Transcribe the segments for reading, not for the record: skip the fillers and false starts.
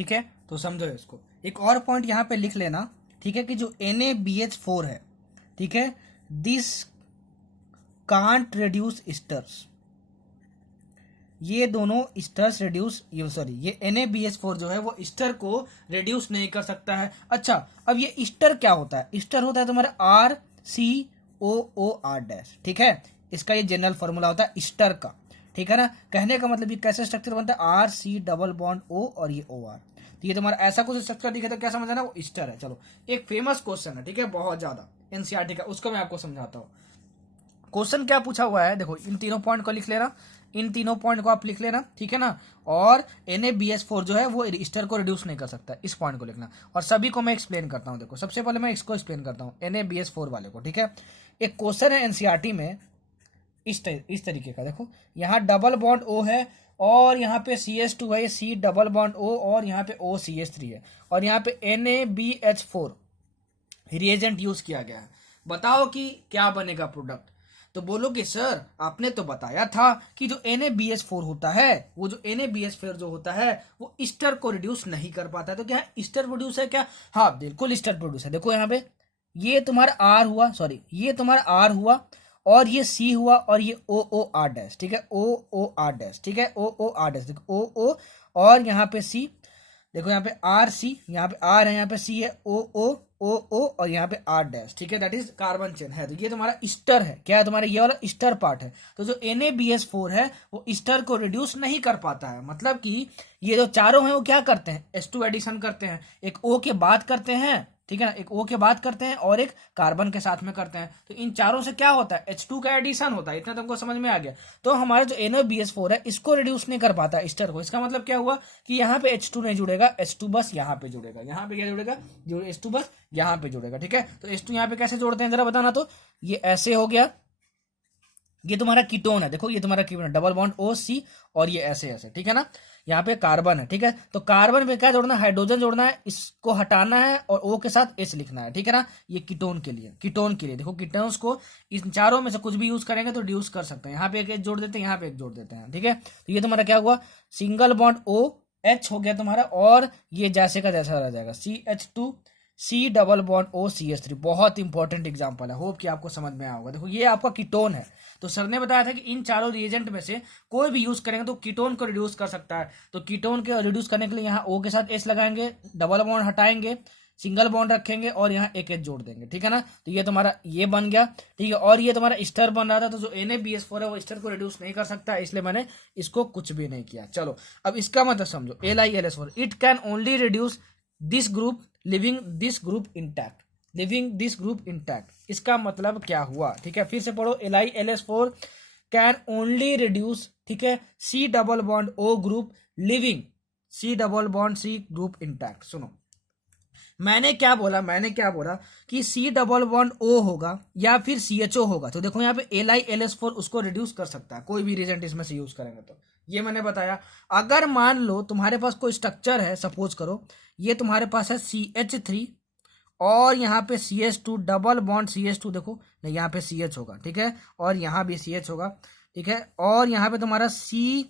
ठीक है, तो समझो इसको। एक और पॉइंट यहाँ पे लिख लेना, ठीक है, कि जो NaBH4 है, ठीक है, दिस कांट रिड्यूस स्टर्स, ये दोनों स्टर्स रिड्यूस, ये सॉरी, ये NaBH4 जो है वो स्टर को रिड्यूस नहीं कर सकता है। अच्छा, अब ये स्टर क्या होता है? स्टर होता है तुम्हारा RCOOR डैश, ठीक है, इसका ये जनरल फॉर्मूला होता है स्टर का, ठीक है ना। कहने का मतलब ये कैसे स्ट्रक्चर बनता है, RC डबल बॉन्ड O और ये OR, तो ये तुम्हारा ऐसा कुछ स्ट्रक्चर दिखे तो क्या समझना ना, वो स्टर है। चलो, एक फेमस क्वेश्चन है, ठीक है, बहुत ज्यादा NCERT का, उसको मैं आपको समझाता हूँ। क्वेश्चन क्या पूछा हुआ है, देखो इन तीनों पॉइंट को लिख लेना, इन तीनों पॉइंट को आप लिख लेना, ठीक है ना। और NaBH4 जो है वो स्टर को रिड्यूस नहीं कर सकता, इस पॉइंट को लिखना। और सभी को मैं एक्सप्लेन करता हूँ। देखो, सबसे पहले मैं इसको एक्सप्लेन करता हूँ, NaBH4 वाले को, ठीक है। एक क्वेश्चन है NCERT में इस तरीके का, देखो यहाँ डबल बॉन्ड O है और यहाँ पे CH2 है, C डबल बॉन्ड O और यहाँ पे OCH3 है, और यहाँ पे NaBH4 रिएजेंट यूज किया गया है। बताओ कि क्या बनेगा प्रोडक्ट। तो बोलोगे सर आपने तो बताया था कि जो NaBH4 होता है, वो जो NaBH4 जो होता है वो ईस्टर को रिड्यूस नहीं कर पाता है। तो क्या ईस्टर प्रोड्यूस है क्या? हाँ बिल्कुल ईस्टर प्रोड्यूस है। देखो यहाँ पे ये तुम्हारा R हुआ, सॉरी ये तुम्हारा R हुआ और ये C हुआ और ये OOR डैश, ठीक है, OOR डैश, ठीक है, OOR डैश, देखो OO और यहाँ पे C, देखो यहाँ पे RC, यहाँ पे R है, यहाँ पे C है, OO और यहाँ पे R डैश, ठीक है, दैट इज कार्बन चेन है। तो ये तुम्हारा ईस्टर है, क्या है तुम्हारा ये वाला ईस्टर पार्ट है। तो जो NaBH4 है वो ईस्टर को रिड्यूस नहीं कर पाता है, मतलब कि ये जो चारों हैं वो क्या करते हैं, H2 एडिशन करते हैं, एक O के बाद करते हैं, ठीक है ना, एक O के बाद करते हैं और एक कार्बन के साथ में करते हैं। तो इन चारों से क्या होता है, H2 का एडिशन होता है। इतना तुमको समझ में आ गया। तो हमारा जो NaBH4 है इसको रिड्यूस नहीं कर पाता ईस्टर को। इसका मतलब क्या हुआ कि यहाँ पे H2 नहीं जुड़ेगा, H2 बस यहाँ पे जुड़ेगा। यहाँ पे क्या जुड़ेगा, जो H2 बस यहाँ पे जुड़ेगा, ठीक है। तो H2 यहाँ पे कैसे जोड़ते हैं जरा बताना। तो ये ऐसे हो गया, ये तुम्हारा कीटोन है, देखो ये तुम्हारा कीटोन है, डबल बॉन्ड OC और ये ऐसे ऐसे, ठीक है ना। यहाँ पे कार्बन है, ठीक है। तो कार्बन पे क्या जोड़ना है, हाइड्रोजन जोड़ना है, इसको हटाना है और O के साथ H लिखना है, ठीक है ना। ये कीटोन के लिए, कीटोन के लिए देखो कीटोन्स को इन चारों में से कुछ भी यूज करेंगे तो रिड्यूस कर सकते हैं। यहाँ पे एक H जोड़ देते हैं, यहाँ पे एक जोड़ देते हैं, ठीक है। तो ये तुम्हारा क्या हुआ, सिंगल बॉन्ड OH हो गया तुम्हारा, और ये जैसे का जैसा रह जाएगा, CH2 C double bond OCH3। बहुत इंपॉर्टेंट एग्जांपल है, होप कि आपको समझ में आया होगा। देखो ये आपका कीटोन है, तो सर ने बताया था कि इन चारों रिएजेंट में से कोई भी यूज करेंगे तो कीटोन को रिड्यूस कर सकता है। तो कीटोन को रिड्यूस करने के लिए यहाँ O के साथ H लगाएंगे, डबल बॉन्ड हटाएंगे, सिंगल बॉन्ड रखेंगे और यहाँ एक H जोड़ देंगे, ठीक है ना। तो ये तुम्हारा ये बन गया, ठीक है। और ये तुम्हारा ईस्टर बन रहा था, तो जो NaBH4 है वो ईस्टर को रिड्यूस नहीं कर सकता, इसलिए मैंने इसको कुछ भी नहीं किया। चलो अब इसका मतलब समझो, LiLS4 it can only reduce this group living this group intact, living this group intact. इसका मतलब क्या हुआ, ठीक है, फिर से पढ़ो। LiLS4 कैन ओनली रिड्यूस, ठीक है, C double bond O group living C double bond C group intact. सुनो मैंने क्या बोला, मैंने क्या बोला कि C डबल बॉन्ड O होगा या फिर CHO होगा। तो देखो यहाँ पे LiLS4 उसको रिड्यूस कर सकता है, कोई भी रिएजेंट इसमें से यूज करेंगे तो, ये मैंने बताया। अगर मान लो तुम्हारे पास कोई स्ट्रक्चर है, सपोज करो ये तुम्हारे पास है CH3 और यहाँ पे CH2 डबल बॉन्ड CH2, देखो नहीं यहाँ पे CH होगा, ठीक है, और यहाँ भी CH होगा, ठीक है, और यहाँ पे तुम्हारा CHO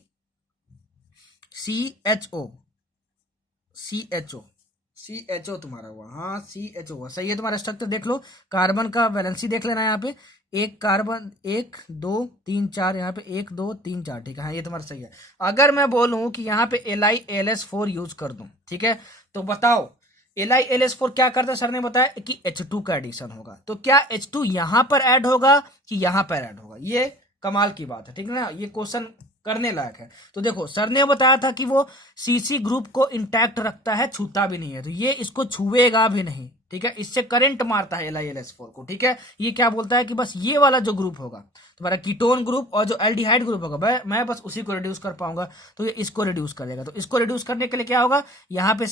तुम्हारा हुआ, हाँ CHO हुआ, सही है तुम्हारा स्ट्रक्चर। देख लो कार्बन का वैलेंसी देख लेना, यहाँ पे एक कार्बन 1 2 3 4, यहाँ पे 1 2 3 4, ठीक है, हाँ ये तुम्हारा सही है। अगर मैं बोलूं कि यहाँ पे LiLS4 यूज कर दूं, ठीक है, तो बताओ LiLS4 क्या करता है, सर ने बताया कि H2 का एडिशन होगा। तो क्या H2 यहां पर ऐड होगा कि यहां पर ऐड होगा, ये कमाल की बात है, ठीक है ना, ये क्वेश्चन करने लायक है। तो देखो सर ने बताया था कि वो CC ग्रुप को इंटैक्ट रखता है, छूता भी नहीं है, तो ये इसको छुएगा भी नहीं, ठीक है, इससे करंट मारता है LiLS4 को, ठीक है। ये क्या बोलता है कि बस ये वाला जो ग्रुप होगा तुम्हारा कीटोन ग्रुप और जो एल्डिहाइड ग्रुप होगा मैं बस उसी को रिड्यूस कर पाऊंगा, तो ये इसको रिड्यूस कर देगा। तो इसको रिड्यूस करने के लिए क्या होगा, यहाँ पे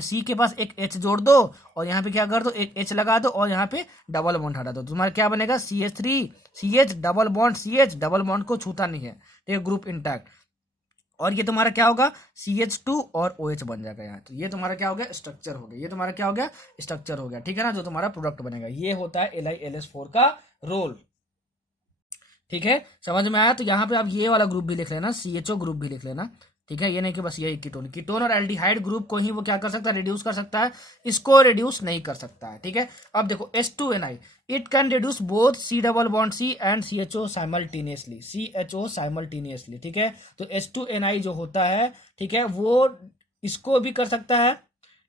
C के पास एक H जोड़ दो और यहाँ पे क्या कर दो, एक H लगा दो और यहाँ पे डबल बॉन्ड हटा दो, तुम्हारा क्या बनेगा CH3 CH double bond CH, double bond को छूता नहीं है, ठीक है, ग्रुप इंटैक्ट। और ये तुम्हारा क्या होगा CH2 और OH बन जाएगा यहाँ। तो ये तुम्हारा क्या हो गया, स्ट्रक्चर हो गया, ये तुम्हारा क्या हो गया, स्ट्रक्चर हो गया, ठीक है ना, जो तुम्हारा प्रोडक्ट बनेगा। ये होता है LiLS4 का रोल, ठीक है, समझ में आया। तो यहाँ पे आप ये वाला ग्रुप भी लिख लेना, CHO ग्रुप भी लिख लेना, ठीक है, ये नहीं कि बस यही कीटोन, कीटोन और एल्डिहाइड ग्रुप को ही वो क्या कर सकता है, रिड्यूस कर सकता है, इसको रिड्यूस नहीं कर सकता है। ठीक है, अब देखो H2Ni, it can reduce both C double bond C and CHO simultaneously, CHO simultaneously. ठीक है, तो H2Ni जो होता है, ठीक है, वो इसको भी कर सकता है,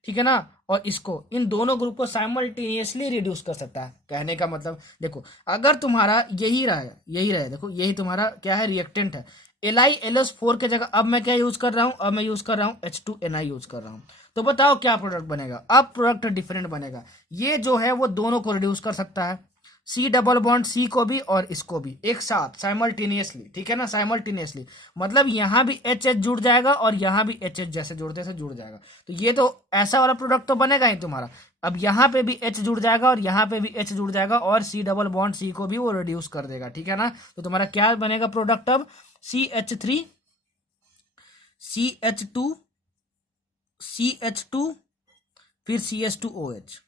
ठीक है ना, और इसको, इन दोनों ग्रुप को साइमल्टेनियसली रिड्यूस कर सकता है। कहने का मतलब देखो, अगर तुम्हारा यही रहा देखो, यही तुम्हारा क्या है, रिएक्टेंट है, LiLS4 के जगह अब मैं क्या यूज कर रहा हूं, अब मैं यूज कर रहा हूं H2Ni यूज कर रहा हूं। तो बताओ क्या प्रोडक्ट बनेगा, अब प्रोडक्ट डिफरेंट बनेगा। ये जो है वो दोनों को रिड्यूस कर सकता है, C डबल बॉन्ड C को भी और इसको भी एक साथ साइमल्टेनियसली। ठीक है ना, साइमल्टेनियसली मतलब यहाँ भी HH जुड़ जाएगा और यहाँ भी HH जैसे जुड़ते से जुड़ जाएगा। तो ये तो ऐसा वाला प्रोडक्ट तो बनेगा ही तुम्हारा। अब यहाँ पे भी H जुड़ जाएगा और यहाँ पे भी H जुड़ जाएगा और C डबल बॉन्ड C को भी वो रिड्यूस कर देगा। ठीक है ना, तो तुम्हारा क्या बनेगा प्रोडक्ट, अब CH3 CH2 CH2 फिर CH2OH,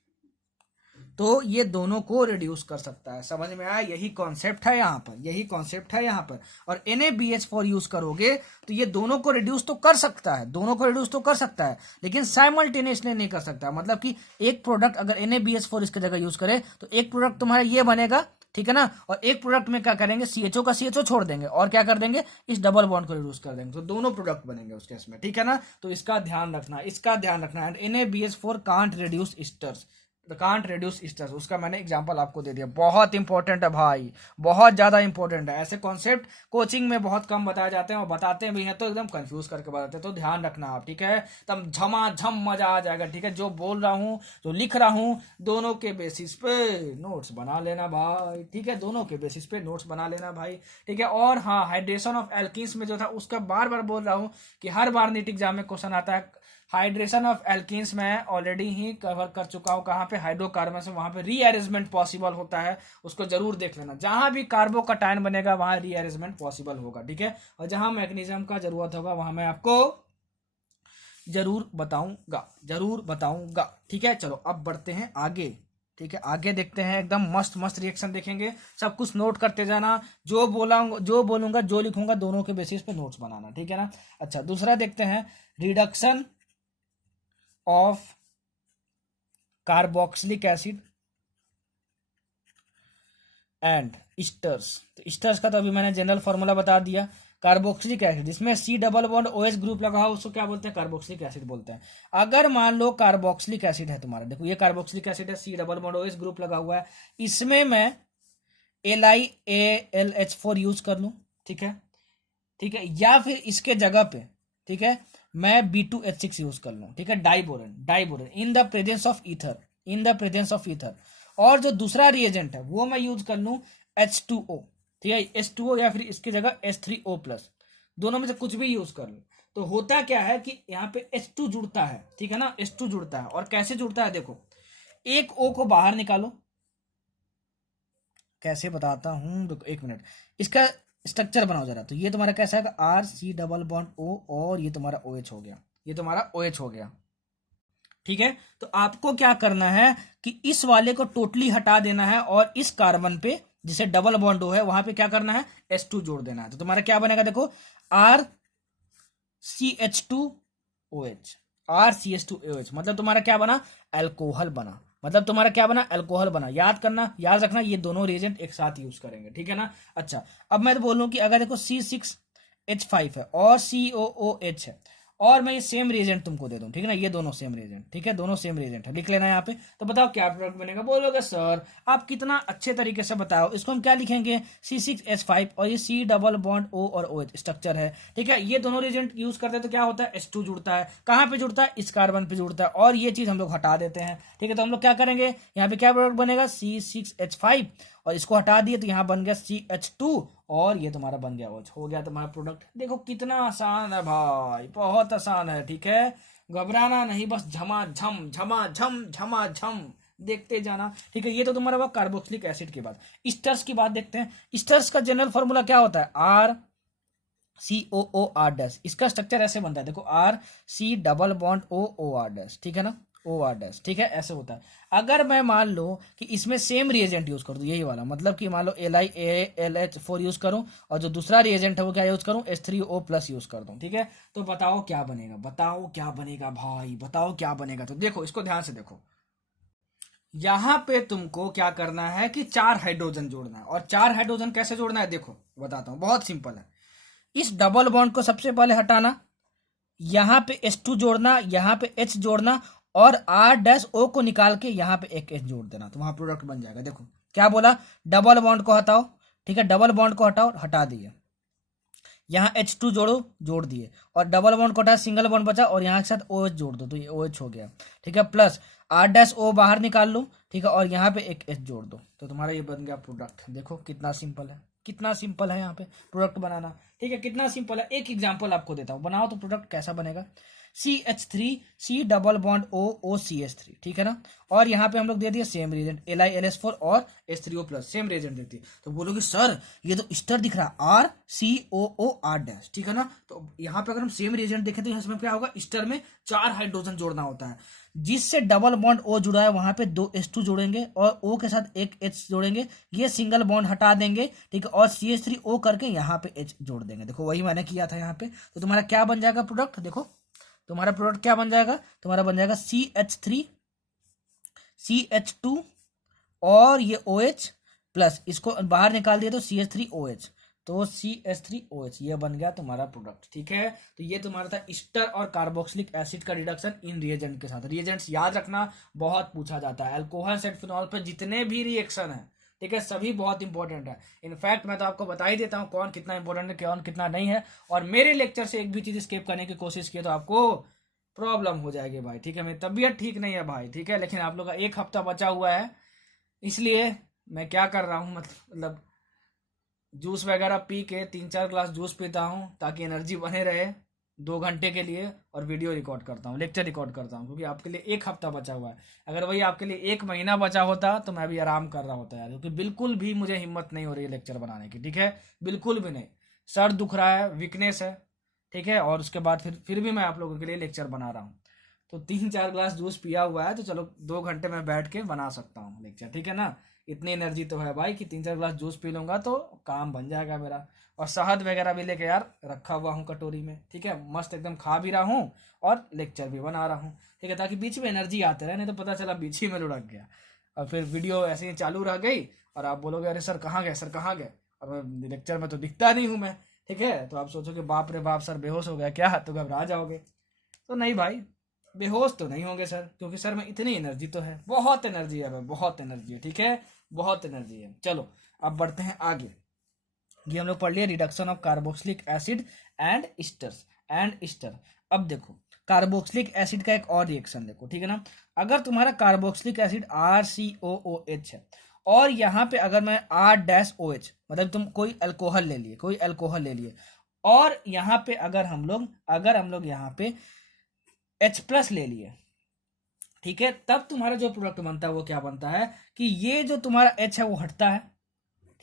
तो ये दोनों को रिड्यूस कर सकता है। समझ में आया, यही कॉन्सेप्ट है यहाँ पर, यही कॉन्सेप्ट है यहाँ पर। और NaBH4 यूज करोगे तो ये दोनों को रिड्यूस तो कर सकता है, दोनों को रिड्यूस तो कर सकता है, लेकिन साइमल्टेनियसली नहीं कर सकता। मतलब कि एक प्रोडक्ट अगर NaBH4 इसकी जगह यूज करे तो एक प्रोडक्ट तुम्हारा ये बनेगा, ठीक है ना, और एक प्रोडक्ट में क्या करेंगे, CHO का CHO छोड़ देंगे और क्या कर देंगे, इस डबल बॉन्ड को रिड्यूस कर देंगे, तो दोनों प्रोडक्ट बनेंगे उस केस में। ठीक है ना, तो इसका ध्यान रखना, इसका ध्यान रखना। And NaBH4 can't reduce esters, can't reduce esters, उसका मैंने एग्जांपल आपको दे दिया। बहुत इंपॉर्टेंट है भाई, बहुत ज्यादा इंपॉर्टेंट है। ऐसे कॉन्सेप्ट कोचिंग में बहुत कम बताए जाते हैं और बताते भी हैं तो एकदम कंफ्यूज करके बताते हैं, तो ध्यान रखना आप। ठीक है, तब झमाझम मजा आ जाएगा। ठीक है, जो बोल रहा हूँ जो लिख रहा हूँ दोनों के बेसिस पे नोट्स बना लेना भाई। ठीक है, दोनों के बेसिस पे नोट्स बना लेना भाई। ठीक है, और हाँ, हाइड्रेशन ऑफ एल्कीन्स में जो था उसका बार बार बोल रहा हूँ कि हर बार नीट एग्जाम में क्वेश्चन आता है। हाइड्रेशन ऑफ एल्कीन्स में ऑलरेडी ही कवर कर चुका हूं, कहाँ पे, हाइड्रोकार्बन से, वहां पे रीअरेंजमेंट पॉसिबल होता है, उसको जरूर देख लेना। जहां भी कार्बोकटायन बनेगा वहां रीअरेंजमेंट पॉसिबल होगा। ठीक है, और जहां मैग्नीशियम का जरूरत होगा वहां मैं आपको जरूर बताऊंगा, जरूर बताऊंगा। ठीक है, चलो अब बढ़ते हैं आगे। ठीक है, आगे देखते हैं, एकदम मस्त मस्त रिएक्शन देखेंगे। सब कुछ नोट करते जाना, जो बोलूंगा जो लिखूंगा दोनों के बेसिस पे नोट्स बनाना। ठीक है ना। अच्छा, दूसरा देखते हैं, reduction of carboxylic acid and esters. तो ईस्टर्स का तो अभी मैंने जनरल फॉर्मूला बता दिया। कार्बोक्सिलिक एसिड, जिसमें C double bond OH group लगा हो उसको क्या बोलते हैं, कार्बोक्सिलिक एसिड बोलते हैं। अगर मान लो कार्बोक्सिलिक एसिड है तुम्हारा, देखो ये कार्बोक्सिलिक एसिड है, C double bond OH group लगा हुआ है, इसमें मैं LiAlH4 यूज कर लूं। ठीक है, ठीक है, या फिर इसके जगह पे, ठीक है, मैं B2H6 यूज कर लूं। ठीक है, diborane in the presence of ether, in the presence of ether. और जो दूसरा रिएजेंट है वो मैं यूज कर लूं H2O। ठीक है, H2O या फिर इसकी जगह H3O+, दोनों में से कुछ भी यूज कर लूं। तो होता क्या है कि यहाँ पे H2 जुड़ता है। ठीक है ना, H2 जुड़ता है, और कैसे जुड़ता है देखो, एक O को बाहर निकालो, कैसे बताता हूं, देखो एक मिनट, इसका स्ट्रक्चर बनाओ जरा। तो ये तुम्हारा कैसा है, RC डबल बॉन्ड O, और ये तुम्हारा OH हो गया, ये तुम्हारा OH हो गया। ठीक है, तो आपको क्या करना है कि इस वाले को टोटली हटा देना है और इस कार्बन पे जिसे डबल बॉन्ड O है वहां पे क्या करना है, H2 जोड़ देना है। तो तुम्हारा क्या बनेगा देखो, RCH2OH, RCH2OH मतलब तुम्हारा क्या बना, अल्कोहल बना। मतलब तुम्हारा क्या बना, अल्कोहल बना। याद करना, याद रखना, ये दोनों रिएजेंट एक साथ यूज करेंगे। ठीक है ना। अच्छा, अब मैं तो बोलूं कि अगर देखो C6H5 है और COOH है, और मैं ये सेम रिएजेंट तुमको दे दूं, ठीक है ना, ये दोनों सेम रिएजेंट, ठीक है, दोनों सेम रिएजेंट है, लिख लेना यहाँ पे। तो बताओ क्या प्रोडक्ट बनेगा, बोलोगे सर आप कितना अच्छे तरीके से बताओ। इसको हम क्या लिखेंगे, C6H5, और ये C डबल बॉन्ड O और OH स्ट्रक्चर है। ठीक है, ये दोनों रिएजेंट यूज करते हैं तो क्या होता है, H2 जुड़ता है। कहाँ पे जुड़ता है, इस कार्बन पे जुड़ता है, और ये चीज हम लोग हटा देते हैं। ठीक है, तो हम लोग क्या करेंगे, यहाँ पे क्या प्रोडक्ट बनेगा, C6H5, और इसको हटा दिए तो यहाँ बन गया CH2, और ये तुम्हारा बन गया OH, हो गया तुम्हारा प्रोडक्ट। देखो कितना आसान है भाई, बहुत आसान है। ठीक है, घबराना नहीं, बस झमाझम झमाझम झमाझम देखते जाना। ठीक है, ये तो तुम्हारा हुआ कार्बोक्सिलिक एसिड की बात। ईस्टर्स की बात देखते हैं। ईस्टर्स का जनरल फॉर्मूला क्या होता है, RCOOR डैश। इसका स्ट्रक्चर ऐसे बनता है, देखो RC double bond OOR dash. ठीक है ना, ओ आर डैश, ठीक है, ऐसे होता है। अगर मैं मान लो कि इसमें सेम रिएजेंट यूज कर दूं, यही वाला, मतलब कि मान लो LiAlH4 यूज करूं और जो दूसरा रिएजेंट है वो क्या यूज करूं, H3O प्लस यूज कर दूं, ठीक है। तो बताओ क्या बनेगा, बताओ क्या बनेगा भाई, बताओ क्या बनेगा। तो देखो इसको ध्यान से देखो, यहां पे तुमको क्या करना है कि 4 हाइड्रोजन जोड़ना है। और 4 हाइड्रोजन कैसे जोड़ना है, देखो बताता हूं, बहुत सिंपल है। इस डबल बॉन्ड को सबसे पहले हटाना, यहाँ पे H2 जोड़ना, यहाँ पे H जोड़ना, और R-O को निकाल के यहाँ पे एक H जोड़ देना, तो वहां प्रोडक्ट बन जाएगा। देखो क्या बोला, डबल बॉन्ड को हटाओ, ठीक है, डबल बॉन्ड को हटाओ, हटा दिए, यहाँ H2 जोड़ो, जोड़ दिए, और डबल बॉन्ड को हटा, सिंगल बॉन्ड बचा, और यहाँ के साथ OH जोड़ दो, तो ये OH हो गया, ठीक है, प्लस R-O बाहर निकाल लो, ठीक है, और यहाँ पे एक H जोड़ दो, तो तुम्हारा ये बन गया प्रोडक्ट। देखो कितना सिंपल है, कितना सिंपल है यहाँ पे प्रोडक्ट बनाना, ठीक है, कितना सिंपल है। एक एग्जांपल आपको देता हूँ, बनाओ तो प्रोडक्ट कैसा बनेगा। CH3 C double bond O CH3, ठीक है ना, और यहाँ पे हम लोग दे दिए सेम रिएजेंट LiLH4 और H3O प्लस, सेम रिएजेंट देती है। तो बोलोगे सर ये तो स्टर दिख रहा है RCOO R डैश, ठीक है ना। तो यहाँ पे अगर हम सेम रिएजेंट देखें तो इसमें क्या होगा, स्टर में 4 हाइड्रोजन जोड़ना होता है, जिससे डबल बॉन्ड O जुड़ा है वहां पे 2 H2 जोड़ेंगे और O के साथ एक H जोड़ेंगे, ये सिंगल बॉन्ड हटा देंगे, ठीक है, और CH3O करके यहाँ पे H जोड़ देंगे। देखो वही मैंने किया था यहाँ पे। तो तुम्हारा क्या बन जाएगा प्रोडक्ट, देखो तुम्हारा प्रोडक्ट क्या बन जाएगा, तुम्हारा बन जाएगा CH3 CH2 और ये OH प्लस, इसको बाहर निकाल दिया तो CH3OH, तो CH3OH ये बन गया तुम्हारा प्रोडक्ट, ठीक है। तो ये तुम्हारा था ईस्टर और कार्बोक्सिलिक एसिड का रिडक्शन इन रिएजेंट के साथ। रिएजेंट्स याद रखना, बहुत पूछा जाता है। अल्कोहल सेट फिनॉल पे जितने भी रिएक्शन है, ठीक है, सभी बहुत इंपॉर्टेंट है। इनफैक्ट मैं तो आपको बता ही देता हूँ कौन कितना इंपॉर्टेंट है, कौन कितना नहीं है। और मेरे लेक्चर से एक भी चीज स्किप करने की कोशिश की तो आपको प्रॉब्लम हो जाएगी भाई, ठीक है। मेरी तबीयत ठीक नहीं है भाई, ठीक है, लेकिन आप लोग का 1 हफ्ता बचा हुआ है, इसलिए मैं क्या कर रहा हूँ, मतलब जूस वगैरह पी के 3-4 ग्लास जूस पीता हूँ ताकि एनर्जी बने रहे 2 घंटे के लिए, और वीडियो रिकॉर्ड करता हूँ, लेक्चर रिकॉर्ड करता हूँ, क्योंकि आपके लिए 1 हफ्ता बचा हुआ है। अगर वही आपके लिए 1 महीना बचा होता तो मैं भी आराम कर रहा होता यार, क्योंकि बिल्कुल भी मुझे हिम्मत नहीं हो रही है लेक्चर बनाने की, ठीक है, बिल्कुल भी नहीं। सर दुख रहा है, वीकनेस है, ठीक है, और उसके बाद फिर भी मैं आप लोगों के लिए लेक्चर बना रहा हूँ। तो 3-4 ग्लास जूस पिया हुआ है, तो चलो 2 घंटे में बैठ के बना सकता हूँ लेक्चर, ठीक है ना। इतनी एनर्जी तो है भाई कि 3-4 ग्लास जूस पी लूंगा तो काम बन जाएगा मेरा। और शहद वगैरह भी लेके यार रखा हुआ हूँ कटोरी में, ठीक है, मस्त एकदम खा भी रहा हूँ और लेक्चर भी बना रहा हूँ, ठीक है, ताकि बीच में एनर्जी आते रहे, नहीं तो पता चला बीच ही में लुढ़क गया और फिर वीडियो ऐसे ही चालू रह गई और आप बोलोगे अरे सर कहाँ गए, सर कहाँ गए, और मैं लेक्चर में तो दिखता नहीं हूँ मैं, ठीक है। तो आप सोचोगे बाप रे बाप सर बेहोश हो गया क्या, तो घबरा जाओगे। तो नहीं भाई, बेहोश तो नहीं होंगे सर, क्योंकि सर में इतनी एनर्जी तो है, बहुत एनर्जी है भाई, बहुत एनर्जी है, ठीक है, बहुत एनर्जी है। चलो अब बढ़ते हैं आगे। ये हम लोग पढ़ लिए reduction of carboxylic acid and esters and Easter. अब देखो कार्बोक्सिलिक एसिड का एक और रिएक्शन देखो, ठीक है ना। अगर तुम्हारा कार्बोक्सिलिक एसिड RCOOH है और यहाँ पे अगर मैं R-OH, मतलब तुम कोई अल्कोहल ले लिए, कोई अल्कोहल ले लिए, और यहाँ पे अगर हम लोग यहाँ पे H प्लस ले लिए, ठीक है, तब तुम्हारा जो प्रोडक्ट बनता है वो क्या बनता है कि ये जो तुम्हारा H है वो हटता है,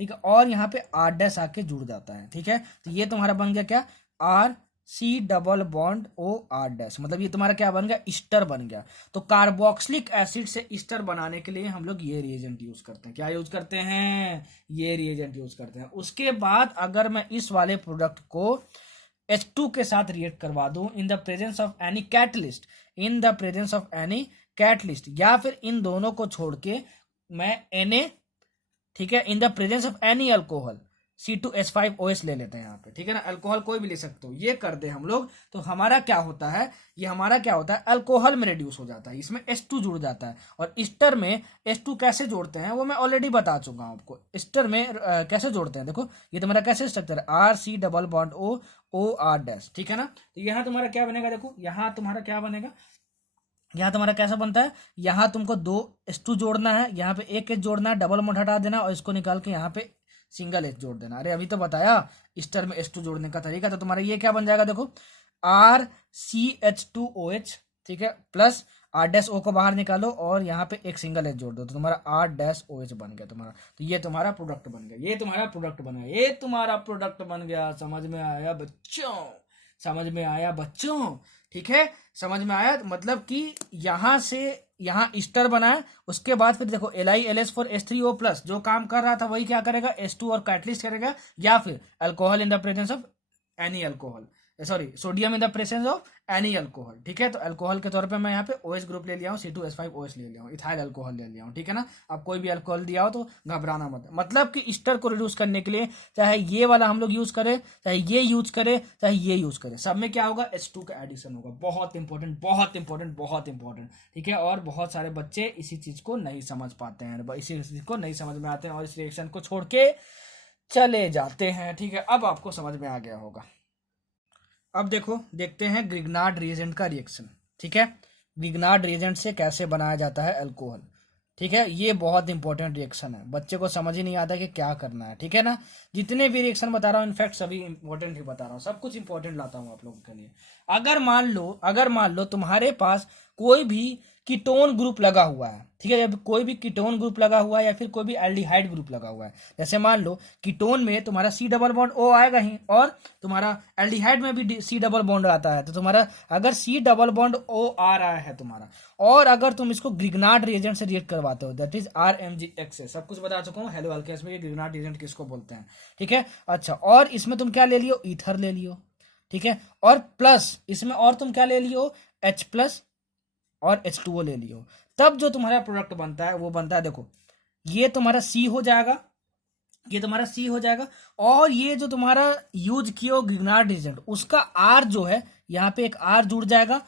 ठीक है, और यहाँ पे R- आके जुड़ जाता है, ठीक है। तो ये तुम्हारा बन गया क्या, RC डबल बॉन्ड OR-, मतलब ये तुम्हारा क्या बन गया, ईस्टर बन गया। तो कार्बोक्सिलिक एसिड से ईस्टर बनाने के लिए हम लोग ये रिएजेंट यूज करते हैं। क्या यूज करते हैं, ये रिएजेंट यूज करते हैं। उसके बाद अगर मैं इस वाले प्रोडक्ट को H2 के साथ रिएक्ट करवा दूं इन the presence of any catalyst, in the presence of any catalyst, या फिर इन दोनों को छोड़ के मैं Na, ठीक है, इन the presence of any alcohol C2H5OH ले लेते हैं यहाँ पे, ठीक है ना, अल्कोहल कोई भी ले सकते हो, ये कर दे हम लोग, तो हमारा क्या होता है, ये हमारा क्या होता है, अल्कोहल में रिड्यूस हो जाता है, इसमें H2 जुड़ जाता है। और ईस्टर में H2 कैसे जोड़ते हैं वो मैं ऑलरेडी बता चुका हूँ आपको। ईस्टर में कैसे जोड़ते हैं, देखो ये तुम्हारा कैसे स्ट्रक्चर है, RC डबल बॉन्ड OR-, ठीक है ना। तो यहाँ तुम्हारा क्या बनेगा, देखो यहाँ तुम्हारा क्या बनेगा, यहाँ तुम्हारा कैसा बनता है, यहाँ तुमको 2 H2 जोड़ना है, यहाँ पे एक H जोड़ना है, डबल बॉन्ड हटा देना और इसको निकाल के यहाँ पे सिंगल H जोड़ देना। अरे अभी तो बताया ईस्टर में H2 जोड़ने का तरीका। तो तुम्हारा ये क्या बन जाएगा, देखो RCH2OH, ठीक है, प्लस R-O को बाहर निकालो और यहाँ पे एक सिंगल H जोड़ दो, तो तुम्हारा R-OH बन गया तुम्हारा। तो ये तुम्हारा प्रोडक्ट बन गया, ये तुम्हारा प्रोडक्ट बन गया, ये तुम्हारा प्रोडक्ट बन गया। समझ में आया बच्चों, समझ में आया बच्चों। ठीक है, समझ में आया? मतलब कि यहाँ से यहाँ ईस्टर बनाया, उसके बाद फिर देखो LiLS4H3O+, जो काम कर रहा था वही क्या करेगा, H2 और कैटलिस्ट करेगा, या फिर alcohol in the presence of any alcohol, sorry sodium in the presence of any alcohol. ठीक है, तो अल्कोहल के तौर पे मैं यहाँ पे OH ग्रुप ले लिया हूँ, C2H5OH ले लिया हूँ, इथाइल अल्कोहल ले लिया हूँ। ठीक है ना, अब कोई भी अल्कोहल दिया हो तो घबराना मत। मतलब कि ईस्टर को रिड्यूस करने के लिए चाहे ये वाला हम लोग यूज करें, चाहे ये यूज करें, चाहे ये यूज करें, सब में क्या होगा, H2 का एडिशन होगा। बहुत इंपॉर्टेंट, बहुत इंपॉर्टेंट, बहुत इंपॉर्टेंट। ठीक है, और बहुत सारे बच्चे इसी चीज को नहीं समझ पाते हैं, इसी चीज को नहीं समझ में आते हैं और इस रिएक्शन को छोड़ के चले जाते हैं। ठीक है, अब आपको समझ में आ गया होगा। अब देखो, देखते हैं ग्रिग्नार्ड रिएजेंट का रिएक्शन। ठीक है, ग्रिग्नार्ड रिएजेंट से कैसे बनाया जाता है अल्कोहल। ठीक है, ये बहुत इंपॉर्टेंट रिएक्शन है, बच्चे को समझ ही नहीं आता कि क्या करना है। ठीक है ना, जितने भी रिएक्शन बता रहा हूँ इनफैक्ट सभी इंपॉर्टेंट ही बता रहा हूँ, सब कुछ इंपॉर्टेंट लाता हूँ आप लोगों के लिए। अगर मान लो तुम्हारे पास कोई भी कीटोन ग्रुप लगा हुआ है, ठीक है, जब कोई भी कीटोन ग्रुप लगा हुआ है या फिर कोई भी एल्डिहाइड ग्रुप लगा हुआ है, जैसे मान लो कीटोन में तुम्हारा C डबल बॉन्ड O आएगा ही, और तुम्हारा एल्डिहाइड में भी C डबल बॉन्ड आता है, तो तुम्हारा अगर C डबल बॉन्ड O आ रहा है तुम्हारा, और अगर तुम इसको ग्रिग्नार्ड रिएजेंट से रिएक्ट करवाते हो, दैट इज RMgX से, सब कुछ बता चुका हूँ हेलो अल्केन्स में ग्रिग्नार्ड रिएजेंट किसको बोलते हैं। ठीक है, अच्छा, और इसमें तुम क्या ले लियो, ईथर ले लियो। ठीक है, और प्लस इसमें और तुम क्या ले लियो, H+ और H2O ले लियो, तब जो तुम्हारा प्रोडक्ट बनता है वो बनता है, देखो ये तुम्हारा C हो जाएगा, ये तुम्हारा C हो जाएगा, और ये जो तुम्हारा यूज किया ग्रिग्नार्ड रिएजेंट उसका R जो है, यहाँ पे एक R जुड़ जाएगा,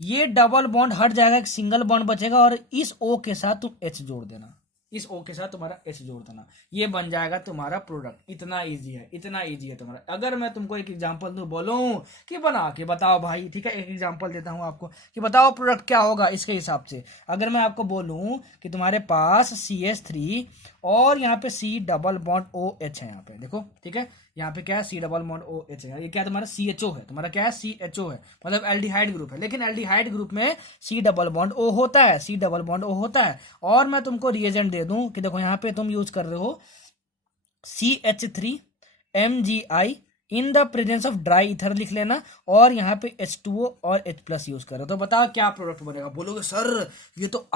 ये डबल बॉन्ड हट जाएगा, एक सिंगल बॉन्ड बचेगा, और इस O के साथ तुम H जोड़ देना, इस O के साथ तुम्हारा H जोड़ देना, ये बन जाएगा तुम्हारा प्रोडक्ट। इतना इजी है, इतना इजी है तुम्हारा। अगर मैं तुमको एक एग्जांपल दूं, बोलूं कि बना के बताओ भाई, ठीक है, एक एग्जांपल देता हूं आपको कि बताओ प्रोडक्ट क्या होगा इसके हिसाब से। अगर मैं आपको बोलूं कि तुम्हारे पास CH3 और यहाँ पे C डबल बॉन्ड OH है, यहाँ पे देखो, ठीक है, यहाँ पे क्या है, C डबल बॉन्ड OH है, ये क्या तुम्हारा CHO है, तुम्हारा क्या है, CHO है, मतलब एल्डिहाइड ग्रुप है, लेकिन एल्डिहाइड ग्रुप में C डबल बॉन्ड O होता है, C डबल बॉन्ड O होता है। और मैं तुमको रिएजेंट दे दूं कि देखो यहाँ पे तुम यूज कर रहे हो CH3MgI in the presence of dry ether लिख लेना, और यहाँ पे H2O और H+ यूज कर रहे हो, तो बताओ क्या प्रोडक्ट बनेगा। बोलोगे सर ये तो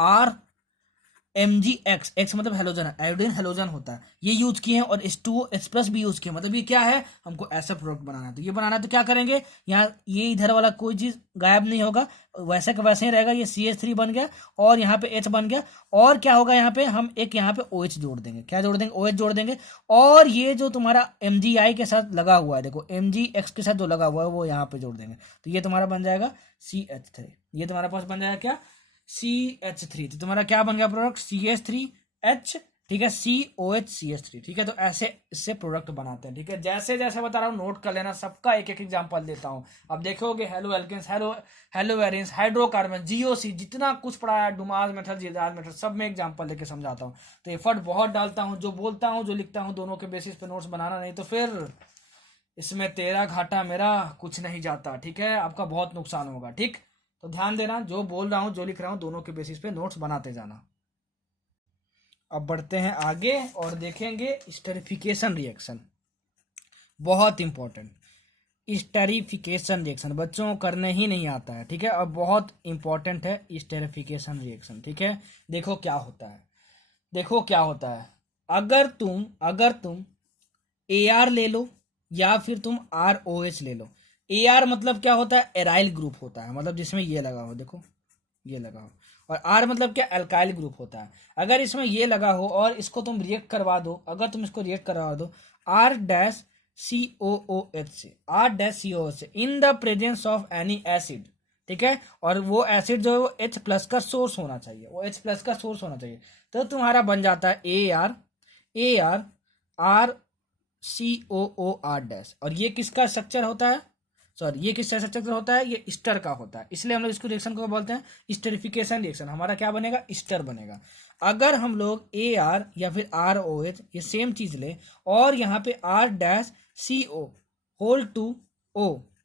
RMgX, X मतलब हेलोजन है, आयोडीन हेलोजन होता है, ये यूज किए हैं, और H2O H+ भी यूज किए, मतलब ये क्या है, हमको ऐसा प्रोडक्ट बनाना है। तो ये बनाना है तो क्या करेंगे, यहाँ ये इधर वाला कोई चीज गायब नहीं होगा, वैसे का वैसे ही रहेगा, ये CH3 बन गया, और यहाँ पे H बन गया, और क्या होगा, यहाँ पे हम एक यहाँ पे OH जोड़ देंगे, क्या जोड़ देंगे, OH जोड़ देंगे, और ये जो तुम्हारा MgI के साथ लगा हुआ है, देखो MgX के साथ जो लगा हुआ है वो यहाँ पे जोड़ देंगे, तो ये तुम्हारा बन जाएगा CH3, ये तुम्हारा पास बन जाएगा क्या, CH3, तो तुम्हारा क्या बन गया प्रोडक्ट, CH3H, ठीक है, COH CH3। ठीक है, तो ऐसे इससे प्रोडक्ट बनाते हैं। ठीक है, जैसे जैसे बता रहा हूँ नोट कर लेना, सबका एक एक एग्जांपल देता हूँ। अब देखोगे hello alkenes, hello variance, hydrocarbon, GOC, जितना कुछ पढ़ा है, डुमास मेथड, जिदाज मेथड, सब में एग्जांपल लेके समझाता हूँ। तो एफर्ट बहुत डालता हूँ, जो बोलता हूँ जो लिखता हूँ दोनों के बेसिस पे नोट्स बनाना, नहीं तो फिर इसमें तेरा घाटा मेरा कुछ नहीं जाता। ठीक है, आपका बहुत नुकसान होगा। ठीक, तो ध्यान देना, जो बोल रहा हूँ जो लिख रहा हूँ दोनों के बेसिस पे नोट्स बनाते जाना। अब बढ़ते हैं आगे और देखेंगे स्टेरिफिकेशन रिएक्शन, बहुत इंपॉर्टेंट। स्टेरिफिकेशन रिएक्शन बच्चों को करने ही नहीं आता है। ठीक है, अब बहुत इंपॉर्टेंट है स्टेरिफिकेशन रिएक्शन। ठीक है, देखो क्या होता है, देखो क्या होता है, अगर तुम AR ले लो या फिर तुम ROH ले लो। AR मतलब क्या होता है, एराइल ग्रुप होता है, मतलब जिसमें ये लगा हो, देखो ये लगा हो, और R मतलब क्या, अल्काइल ग्रुप होता है। अगर इसमें ये लगा हो और इसको तुम रिएक्ट करवा दो, अगर तुम इसको रिएक्ट करवा दो R-COOH से, R-COOH से इन the presence of any acid, ठीक है, और वो एसिड जो है वो H+ का सोर्स होना चाहिए, वो H+ का सोर्स होना चाहिए, तो तुम्हारा बन जाता है AR RCOOR-, और ये किसका स्ट्रक्चर होता है, सॉरी ये किसका स्ट्रक्चर होता है, ये ईस्टर का होता है, इसलिए हम लोग इसको रिएक्शन को बोलते हैं स्टेरिफिकेशन रिएक्शन। हमारा क्या बनेगा, ईस्टर बनेगा। अगर हम लोग AR या फिर ROH ये सेम चीज ले, और यहाँ पे R-CO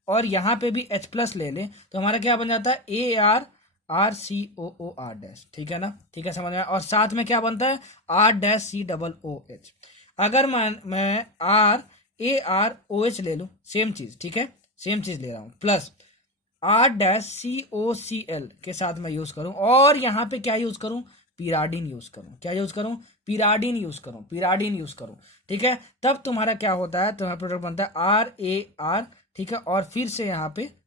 और यहाँ पे भी H+ ले लें, तो हमारा क्या बन जाता है AR-RCOOR-। ठीक है ना, ठीक है, समझ में, और साथ में क्या बनता है R-COOH। अगर मैं RAROH ले लूँ, सेम चीज, ठीक है, सेम चीज ले रहा हूँ, प्लस आर डैश COCl के साथ मैं यूज करूं और यहाँ पे क्या यूज करूं, पिराडीन यूज करूं। क्या यूज करूं, पिराडीन यूज करूं, पिराडीन यूज करूं। ठीक है, तब तुम्हारा क्या होता है, तुम्हारा प्रोडक्ट बनता है RAR। ठीक है, और फिर से यहाँ पे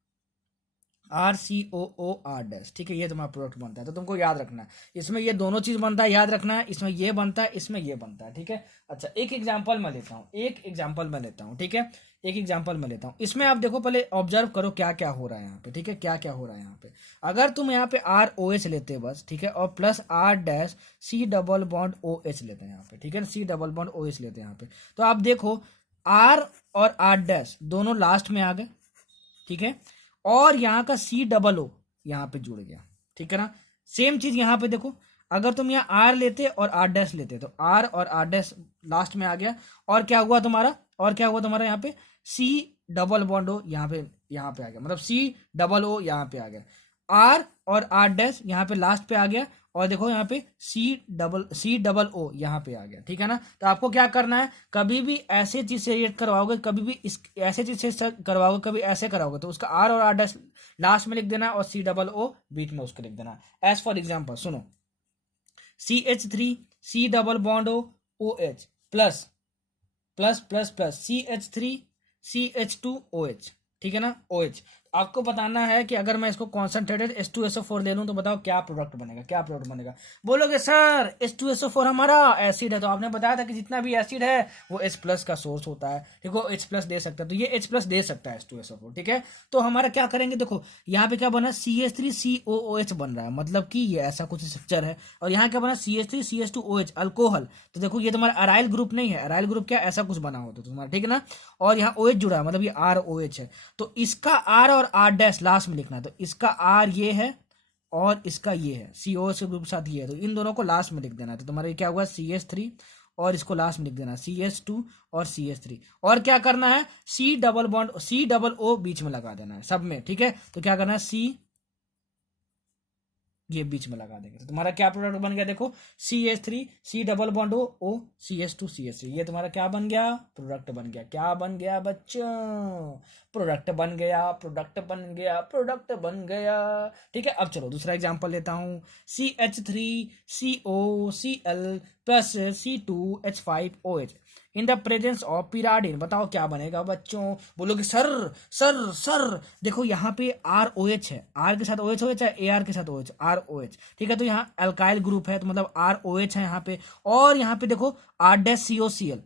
RCOOR डैश। ठीक है, ये तुम्हारा प्रोडक्ट बनता है। तो तुमको याद रखना है, इसमें ये दोनों चीज बनता है, याद रखना है, इसमें ये बनता है, इसमें ये बनता है। ठीक है, अच्छा एक एग्जांपल मैं लेता हूँ, एक एग्जांपल मैं लेता हूँ। ठीक है, एक एग्जांपल मैं लेता हूँ। इसमें आप देखो, पहले ऑब्जर्व करो क्या क्या हो रहा है यहाँ पे। ठीक है, क्या क्या हो रहा है यहाँ पे। अगर तुम यहाँ पे ROH लेते बस, ठीक है, और plus R dash C double bond OH लेते हैं यहाँ पे। ठीक है, C डबल बॉन्ड OH लेते हैं यहाँ पे। तो आप देखो R और R डैश दोनों लास्ट में आ गए। ठीक है, और यहाँ का C OO यहाँ पे जुड़ गया। ठीक है ना, सेम चीज यहाँ पे देखो, अगर तुम यहाँ R लेते और R डैश लेते तो R और R डैश लास्ट में आ गया, और क्या हुआ तुम्हारा, और क्या हुआ तुम्हारा यहाँ पे C डबल बॉन्ड O यहाँ पे आ गया, मतलब COO यहाँ पे आ गया, R और R डैश यहाँ पे लास्ट पे आ गया, और देखो यहाँ पे C OO यहाँ पे आ गया। ठीक है ना, तो आपको क्या करना है, कभी भी ऐसे चीज से रिएक्ट करवाओगे, कभी भी इस ऐसे चीज से करवाओगे, कभी ऐसे कराओगे, तो उसका R और R डैश लास्ट में लिख देना और COO बीच में उसको लिख देना। एज फॉर एग्जाम्पल सुनो, CH3 C double bond OH plus plus plus plus CH3 CH2OH। ठीक है ना, OH। आपको बताना है कि अगर मैं इसको कॉन्सेंट्रेटेड H2SO4 ले लूं तो बताओ क्या प्रोडक्ट बनेगा, क्या प्रोडक्ट बनेगा। बोलोगे सर H2SO4 हमारा एसिड है, तो आपने बताया था कि जितना भी एसिड है वो H प्लस का सोर्स होता है। देखो H प्लस दे सकता है, तो ये H प्लस दे सकता है H2SO4। ठीक है, तो हमारा क्या करेंगे, देखो यहाँ पे क्या बना, CH3COOH बन रहा है, मतलब कि ये ऐसा कुछ स्ट्रक्चर है, और यहाँ क्या बना, CH3CH2OH अल्कोहल। तो देखो ये तुम्हारा अराइल ग्रुप नहीं है, अराइल ग्रुप क्या ऐसा कुछ बना होता है तुम्हारा। ठीक है ना, और यहाँ OH जुड़ा है, मतलब ये ROH है। तो इसका R और R डैश लास्ट में लिखना है, तो इसका R ये है और इसका ये है, COH के ग्रुप के साथ ये है, तो इन दोनों को लास्ट में लिख देना है। तो तुम्हारा ये क्या हुआ, CH3 और इसको लास्ट में लिख देना CH2 और CH3, और क्या करना है, C डबल बॉन्ड COO बीच में लगा देना है सब में। ठीक है, तो क्या करना है, C ये बीच में लगा देंगे, तो तुम्हारा क्या प्रोडक्ट बन गया, देखो CH3 C double bond O CH2 CH3, ये तुम्हारा क्या बन गया, प्रोडक्ट बन गया। क्या बन गया बच्चों, प्रोडक्ट बन गया, प्रोडक्ट बन गया, प्रोडक्ट बन गया। ठीक है, अब चलो दूसरा एग्जांपल लेता हूँ, CH3COCl plus C2H5OH in the presence of pyridine. बताओ क्या बनेगा बच्चों। बोलोगे सर सर सर देखो यहाँ पे ROH है, R के साथ OH हो चाहे AR के साथ OH, ROH। ठीक है, तो यहाँ अल्काइल ग्रुप है, तो मतलब ROH है यहाँ पे, और यहाँ पे देखो R dash COCl,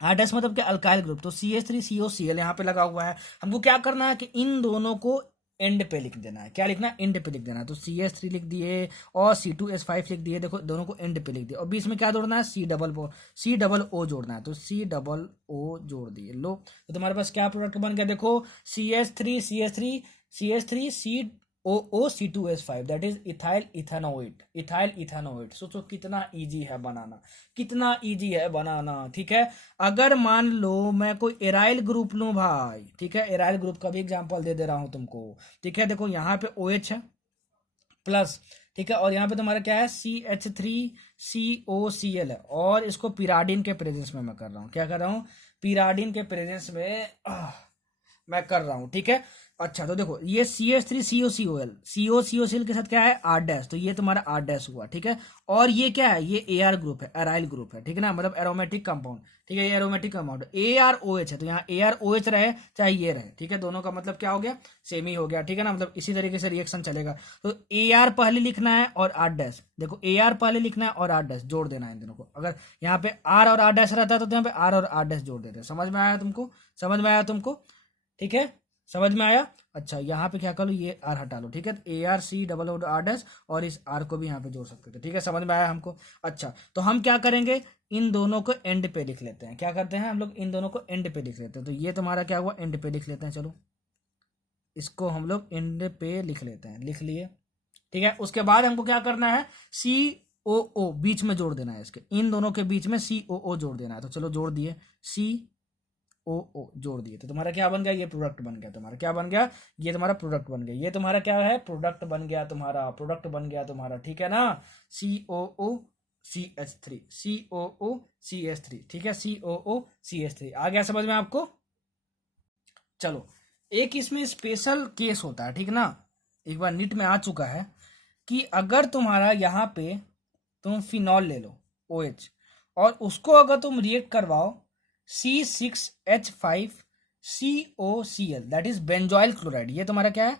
R dash मतलब क्या, अल्काइल ग्रुप, तो CH3COCl यहाँ पे लगा हुआ है। हमको क्या करना है कि इन दोनों को एंड पे लिख देना है। क्या लिखना है, एंड पे लिख देना है। तो CH3 लिख दिए और C2H5 लिख दिए, देखो दोनों को एंड पे लिख दिया, और बीच में क्या जोड़ना है, C OO जोड़ना है, तो COO जोड़ दिए। लो, तो तुम्हारे पास क्या प्रोडक्ट बन गया, देखो CH3 COO C2H5 that is ethyl ethanoate, ethyl ethanoate. सोचो कितना इजी है बनाना, कितना इजी है बनाना। ठीक है, अगर मान लो मैं कोई एराइल ग्रुप लूं भाई, ठीक है, एराइल ग्रुप का भी एग्जांपल दे रहा हूं तुमको। ठीक है, देखो यहाँ पे OH है प्लस, ठीक है, और यहाँ पे तुम्हारा क्या है, CH3COCl है, और इसको पिराडिन के प्रेजेंस में मैं कर रहा हूँ। क्या कर रहा हूँ, पिराडिन के प्रेजेंस में मैं कर रहा हूँ। ठीक है, अच्छा तो देखो ये CH3COCl के साथ क्या है, R डैश, तो ये तुम्हारा R डैश हुआ। ठीक है, और ये क्या है, ये AR ग्रुप है, अराइल ग्रुप है। ठीक है ना, मतलब एरोमेटिक कंपाउंड। ठीक है, ये एरोमेटिक कंपाउंड AROH है, तो यहाँ AROH रहे चाहे ये रहे, ठीक है, दोनों का मतलब क्या हो गया, सेम ही हो गया। ठीक है ना, मतलब इसी तरीके से रिएक्शन चलेगा। तो AR पहले लिखना है और R डैश, देखो AR पहले लिखना है और R डैश जोड़ देना है इन दोनों को। अगर यहाँ पे R और R डैश रहता है तो यहाँ पे R और R डैश जोड़ देते हैं। समझ में आया तुमको, समझ में आया तुमको। ठीक है, समझ में आया। अच्छा यहाँ पे क्या कर लो, ये R हटा लो। ठीक है, ARCOR डैश, और इस R को भी यहाँ पे जोड़ सकते थे। ठीक है, समझ में आया हमको। अच्छा तो हम क्या करेंगे, इन दोनों को एंड पे लिख लेते हैं। क्या करते हैं हम लोग, इन दोनों को एंड पे लिख लेते हैं। तो ये तुम्हारा क्या हुआ, एंड पे लिख लेते हैं। चलो इसको हम लोग एंड पे लिख लेते हैं, लिख लिए। ठीक है, उसके बाद हमको क्या करना है, COO बीच में जोड़ देना है, इसके इन दोनों के बीच में COO जोड़ देना है। तो चलो जोड़ दिए, COO जोड़ दिए, तो तुम्हारा क्या बन गया, ये प्रोडक्ट बन गया। तुम्हारा क्या बन गया, ये तुम्हारा प्रोडक्ट बन गया। ये तुम्हारा क्या है, प्रोडक्ट बन गया, तुम्हारा प्रोडक्ट बन गया तुम्हारा। ठीक है ना, COO CH3 ठीक है, COO CH3 आ गया समझ में आपको। चलो एक इसमें स्पेशल केस होता है, ठीक ना, एक बार नीट में आ चुका है कि अगर तुम्हारा यहाँ पे तुम फिनॉल ले लो OH और उसको अगर तुम रिएक्ट करवाओ C6H5COCl, that is benzoyl chloride, ये तुम्हारा क्या है,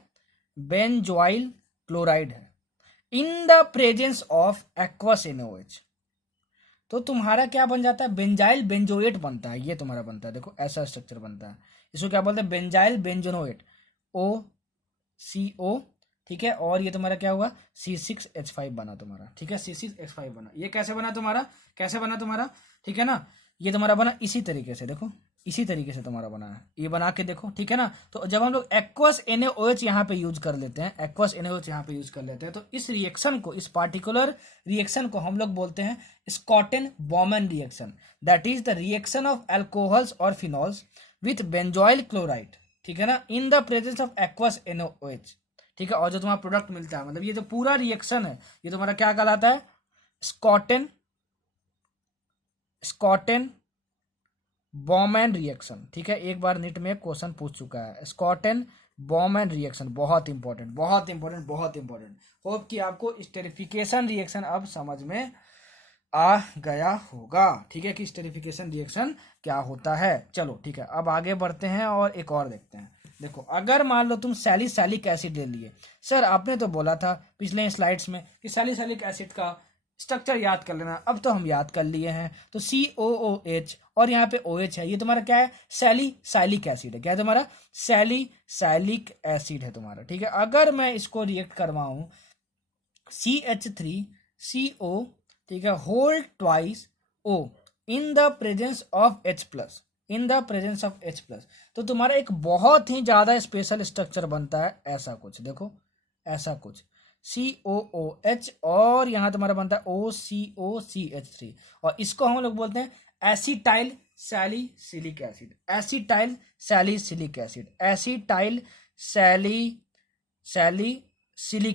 बेंजॉइल क्लोराइड है, इन the presence of aqueous NaOH, तो तुम्हारा क्या बन जाता है, बेंजाइल बेंजोएट बनता है, ये तुम्हारा बनता है, देखो ऐसा स्ट्रक्चर बनता है, इसको क्या बोलते हैं, बेंजाइल बेंजोनोएट, OCO, ठीक है, और ये तुम्हारा क्या हुआ, C6H5 बना तुम्हारा, ठीक है, C6H5 बना, ये कैसे बना तुम्हारा, कैसे बना तुम्हारा, ठीक है ना, ये तुम्हारा बना इसी तरीके से, देखो इसी तरीके से तुम्हारा बना है, ये बना के देखो, ठीक है ना। तो जब हम लोग एक्वस NaOH यहाँ पे यूज कर लेते हैं, एक्वस NaOH यहाँ पे यूज कर लेते हैं, तो इस रिएक्शन को, इस पार्टिकुलर रिएक्शन को हम लोग बोलते हैं स्कॉटन Bowman reaction, that is the reaction of alcohols और फिनॉल्स विथ बेंजॉइल क्लोराइड, ठीक है ना, इन the presence of aqueous NaOH, ठीक है, और जो तुम्हारा प्रोडक्ट मिलता है, मतलब ये जो पूरा रिएक्शन है ये तुम्हारा क्या कहलाता है, स्कॉटन बॉमैन रिएक्शन, ठीक है, एक बार नीट में क्वेश्चन पूछ चुका है, स्कॉटन बॉमैन रिएक्शन, बहुत इंपॉर्टेंट, बहुत इंपॉर्टेंट, बहुत इंपॉर्टेंट। होप कि आपको स्टेरिफिकेशन रिएक्शन अब समझ में आ गया होगा, ठीक है, कि स्टेरिफिकेशन रिएक्शन क्या होता है। चलो ठीक है, अब आगे बढ़ते हैं और एक और देखते हैं। देखो अगर मान लो तुम सैलिसिलिक एसिड ले लिए, सर आपने तो बोला था पिछले स्लाइड्स में कि सैलिसिलिक एसिड का स्ट्रक्चर याद कर लेना, अब तो हम याद कर लिए हैं, तो COOH और यहाँ पे OH है, ये तुम्हारा क्या है, सैलिसिलिक एसिड है, क्या है तुम्हारा, सैलिसिलिक एसिड है तुम्हारा, ठीक है। अगर मैं इसको रिएक्ट करवाऊं CH3CO, ठीक है, whole twice O in the presence of H+, in the presence of H+, तो तुम्हारा एक बहुत ही ज्यादा स्पेशल स्ट्रक्चर बनता है, ऐसा कुछ देखो, ऐसा कुछ COOH और यहाँ तुम्हारा बनता है OCOCH3, और इसको हम लोग बोलते हैं acetyl salicylic acid, acetyl salicylic acid, acetyl salicylic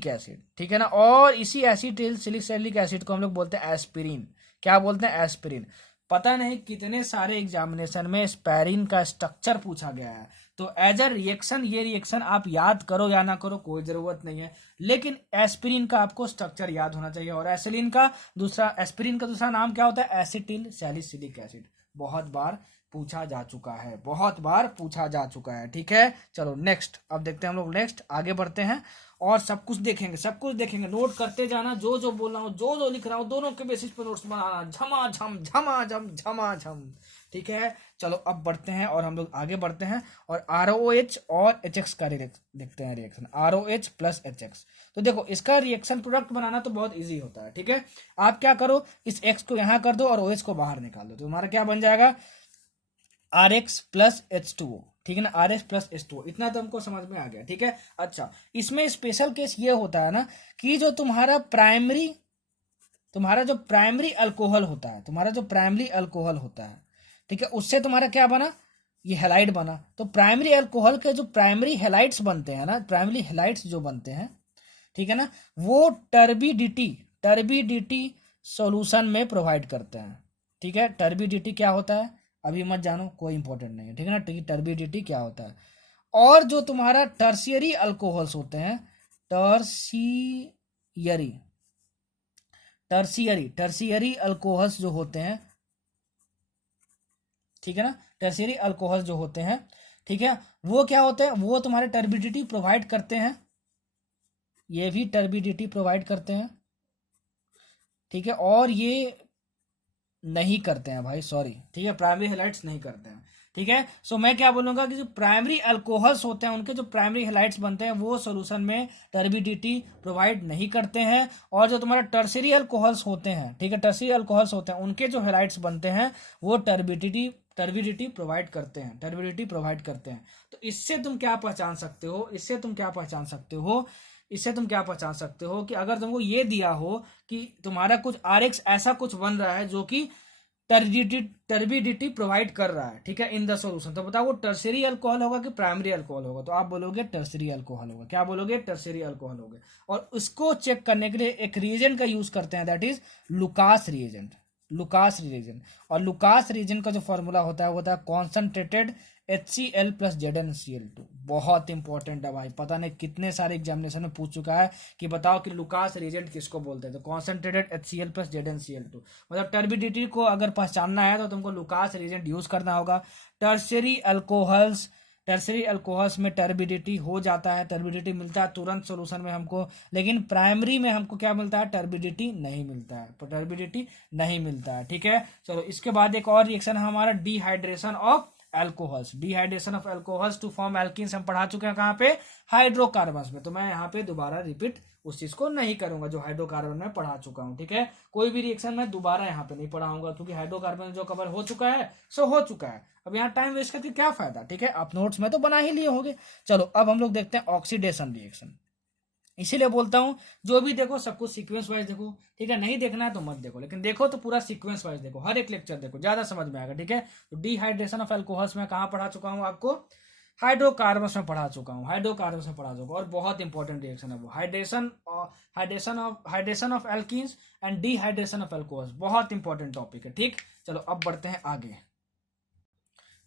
acid, ठीक है ना। और इसी एसिटाइल सैलिसिलिक एसिड को हम लोग बोलते हैं एस्पिरिन, क्या बोलते हैं, एस्पिरिन। पता नहीं कितने सारे एग्जामिनेशन में एस्पिरिन का स्ट्रक्चर पूछा गया है, तो एज अ रिएक्शन ये रिएक्शन आप याद करो या ना करो कोई जरूरत नहीं है, लेकिन एस्पिरिन का आपको स्ट्रक्चर याद होना चाहिए। और एस्पिरिन का दूसरा नाम क्या होता है, एसिटिल सैलिसिलिक एसिड, बहुत बार पूछा जा चुका है, बहुत बार पूछा जा चुका है, ठीक है। चलो नेक्स्ट, अब देखते हैं हम लोग, नेक्स्ट आगे बढ़ते हैं और सब कुछ देखेंगे, सब कुछ देखेंगे, नोट करते जाना, जो जो बोल रहा हूँ, जो जो लिख रहा हूँ, दोनों के बेसिस पर नोट्स बनाना, झमाझम झमाझम झमाझम, ठीक है। चलो अब बढ़ते हैं और हम लोग आगे बढ़ते हैं और ROH और HX का देखते हैं रिएक्शन, ROH प्लस HX। तो देखो इसका रिएक्शन प्रोडक्ट बनाना तो बहुत इजी होता है, ठीक है। आप क्या करो, इस X को यहाँ कर दो और OH को बाहर निकाल दो, तो हमारा क्या बन जाएगा, RX प्लस H2O, ठीक है ना, RX प्लस H2O, इतना तो हमको समझ में आ गया, ठीक है। अच्छा, इसमें स्पेशल केस ये होता है ना कि जो तुम्हारा जो प्राइमरी अल्कोहल होता है, तुम्हारा जो प्राइमरी अल्कोहल होता है, ठीक है, उससे तुम्हारा क्या बना, ये हेलाइड बना। तो प्राइमरी अल्कोहल के जो प्राइमरी हेलाइड्स बनते हैं ना, प्राइमरी हेलाइड्स जो बनते हैं, ठीक है ना, वो टर्बिडिटी सॉल्यूशन में प्रोवाइड करते हैं, ठीक है। टर्बिडिटी क्या होता है अभी मत जानो, कोई इंपॉर्टेंट नहीं है, ठीक है ना, टर्बिडिटी क्या होता है। और जो तुम्हारा टर्शियरी अल्कोहल्स होते हैं, टर्शियरी अल्कोहल्स जो होते हैं, ठीक है ना, टर्शियरी अल्कोहल्स जो होते हैं, ठीक है, वो क्या होते हैं, वो तुम्हारे टर्बिडिटी प्रोवाइड करते हैं, ये भी टर्बिडिटी प्रोवाइड करते हैं, ठीक है। और ये नहीं करते हैं भाई, सॉरी, ठीक है, प्राइमरी हेलाइड्स नहीं करते हैं, ठीक है। सो मैं क्या बोलूंगा कि जो प्राइमरी अल्कोहल्स होते हैं, उनके जो प्राइमरी हेलाइड्स बनते हैं, वो सॉल्यूशन में टर्बिडिटी प्रोवाइड नहीं करते हैं। और जो तुम्हारा टर्शियरी अल्कोहल्स होते हैं, ठीक है, टर्शियरी अल्कोहल्स होते हैं, उनके जो हेलाइड्स बनते हैं वो टर्बिडिटी प्रोवाइड करते हैं, टर्बिडिटी प्रोवाइड करते हैं। तो इससे तुम क्या पहचान सकते हो, इससे तुम क्या पहचान सकते हो कि अगर तुमको ये दिया हो कि तुम्हारा कुछ RX ऐसा कुछ बन रहा है जो कि टर्बिडिटी प्रोवाइड कर रहा है, ठीक है, इन द सॉल्यूशन, तो बताओ वो टर्शियरी अल्कोहल होगा कि प्राइमरी अल्कोहल होगा, तो आप बोलोगे टर्शियरी अल्कोहल होगा, क्या बोलोगे, टर्शियरी अल्कोहल होगा। और उसको चेक करने के लिए एक रिएजेंट का यूज करते हैं, दैट इज लुकास रिएजेंट, और लुकास रिएजेंट का जो फॉर्मूला होता है वो होता है कॉन्सनट्रेटेड HCl प्लस ZnCl2। बहुत इंपॉर्टेंट है भाई, पता नहीं कितने सारे एग्जामिनेशन में पूछ चुका है कि बताओ कि लुकास रिएजेंट किसको बोलते हैं। तो कॉन्सेंट्रेटेड HCl प्लस ZnCl2, मतलब टर्बिडिटी को अगर पहचानना है तो तुमको लुकास रिएजेंट यूज करना होगा। टर्सरी अल्कोहल्स में टर्बिडिटी हो जाता है, टर्बिडिटी मिलता है तुरंत सॉल्यूशन में हमको, लेकिन प्राइमरी में हमको क्या मिलता है, टर्बिडिटी नहीं मिलता है, टर्बिडिटी नहीं मिलता है। ठीक है, चलो इसके बाद एक और रिएक्शन है हमारा dehydration of alcohols. Dehydration of alcohols to form alkenes हम पढ़ा चुके हैं कहाँ पे, हाइड्रोकार्बन्स में। तो मैं यहाँ पे दोबारा रिपीट उस चीज को नहीं करूंगा जो हाइड्रोकार्बन में पढ़ा चुका हूँ। ठीक है, कोई भी रिएक्शन मैं दोबारा यहाँ पे नहीं पढ़ाऊंगा, क्योंकि हाइड्रोकार्बन जो कवर हो चुका है सो हो चुका है। अब यहाँ टाइम वेस्ट करके क्या फायदा। ठीक है, आप नोट्स में तो बना ही लिए होंगे। चलो अब हम लोग देखते हैं ऑक्सीडेशन रिएक्शन। इसीलिए बोलता हूं जो भी देखो सब कुछ सीक्वेंस वाइज देखो। ठीक है, नहीं देखना है तो मत देखो, लेकिन देखो तो पूरा सीक्वेंस वाइज देखो, हर एक लेक्चर देखो, ज्यादा समझ में आएगा। ठीक है, तो डिहाइड्रेशन ऑफ एल्कोहल्स में कहाँ पढ़ा चुका हूँ आपको, हाइड्रोकार्बन्स में पढ़ा चुका हूँ, हाइड्रोकार्बन्स में पढ़ा चुका हूँ। और बहुत इंपॉर्टेंट रिएक्शन है वो, hydration of alkenes and dehydration of alcohols, बहुत इंपॉर्टेंट टॉपिक है। ठीक, चलो अब बढ़ते हैं आगे।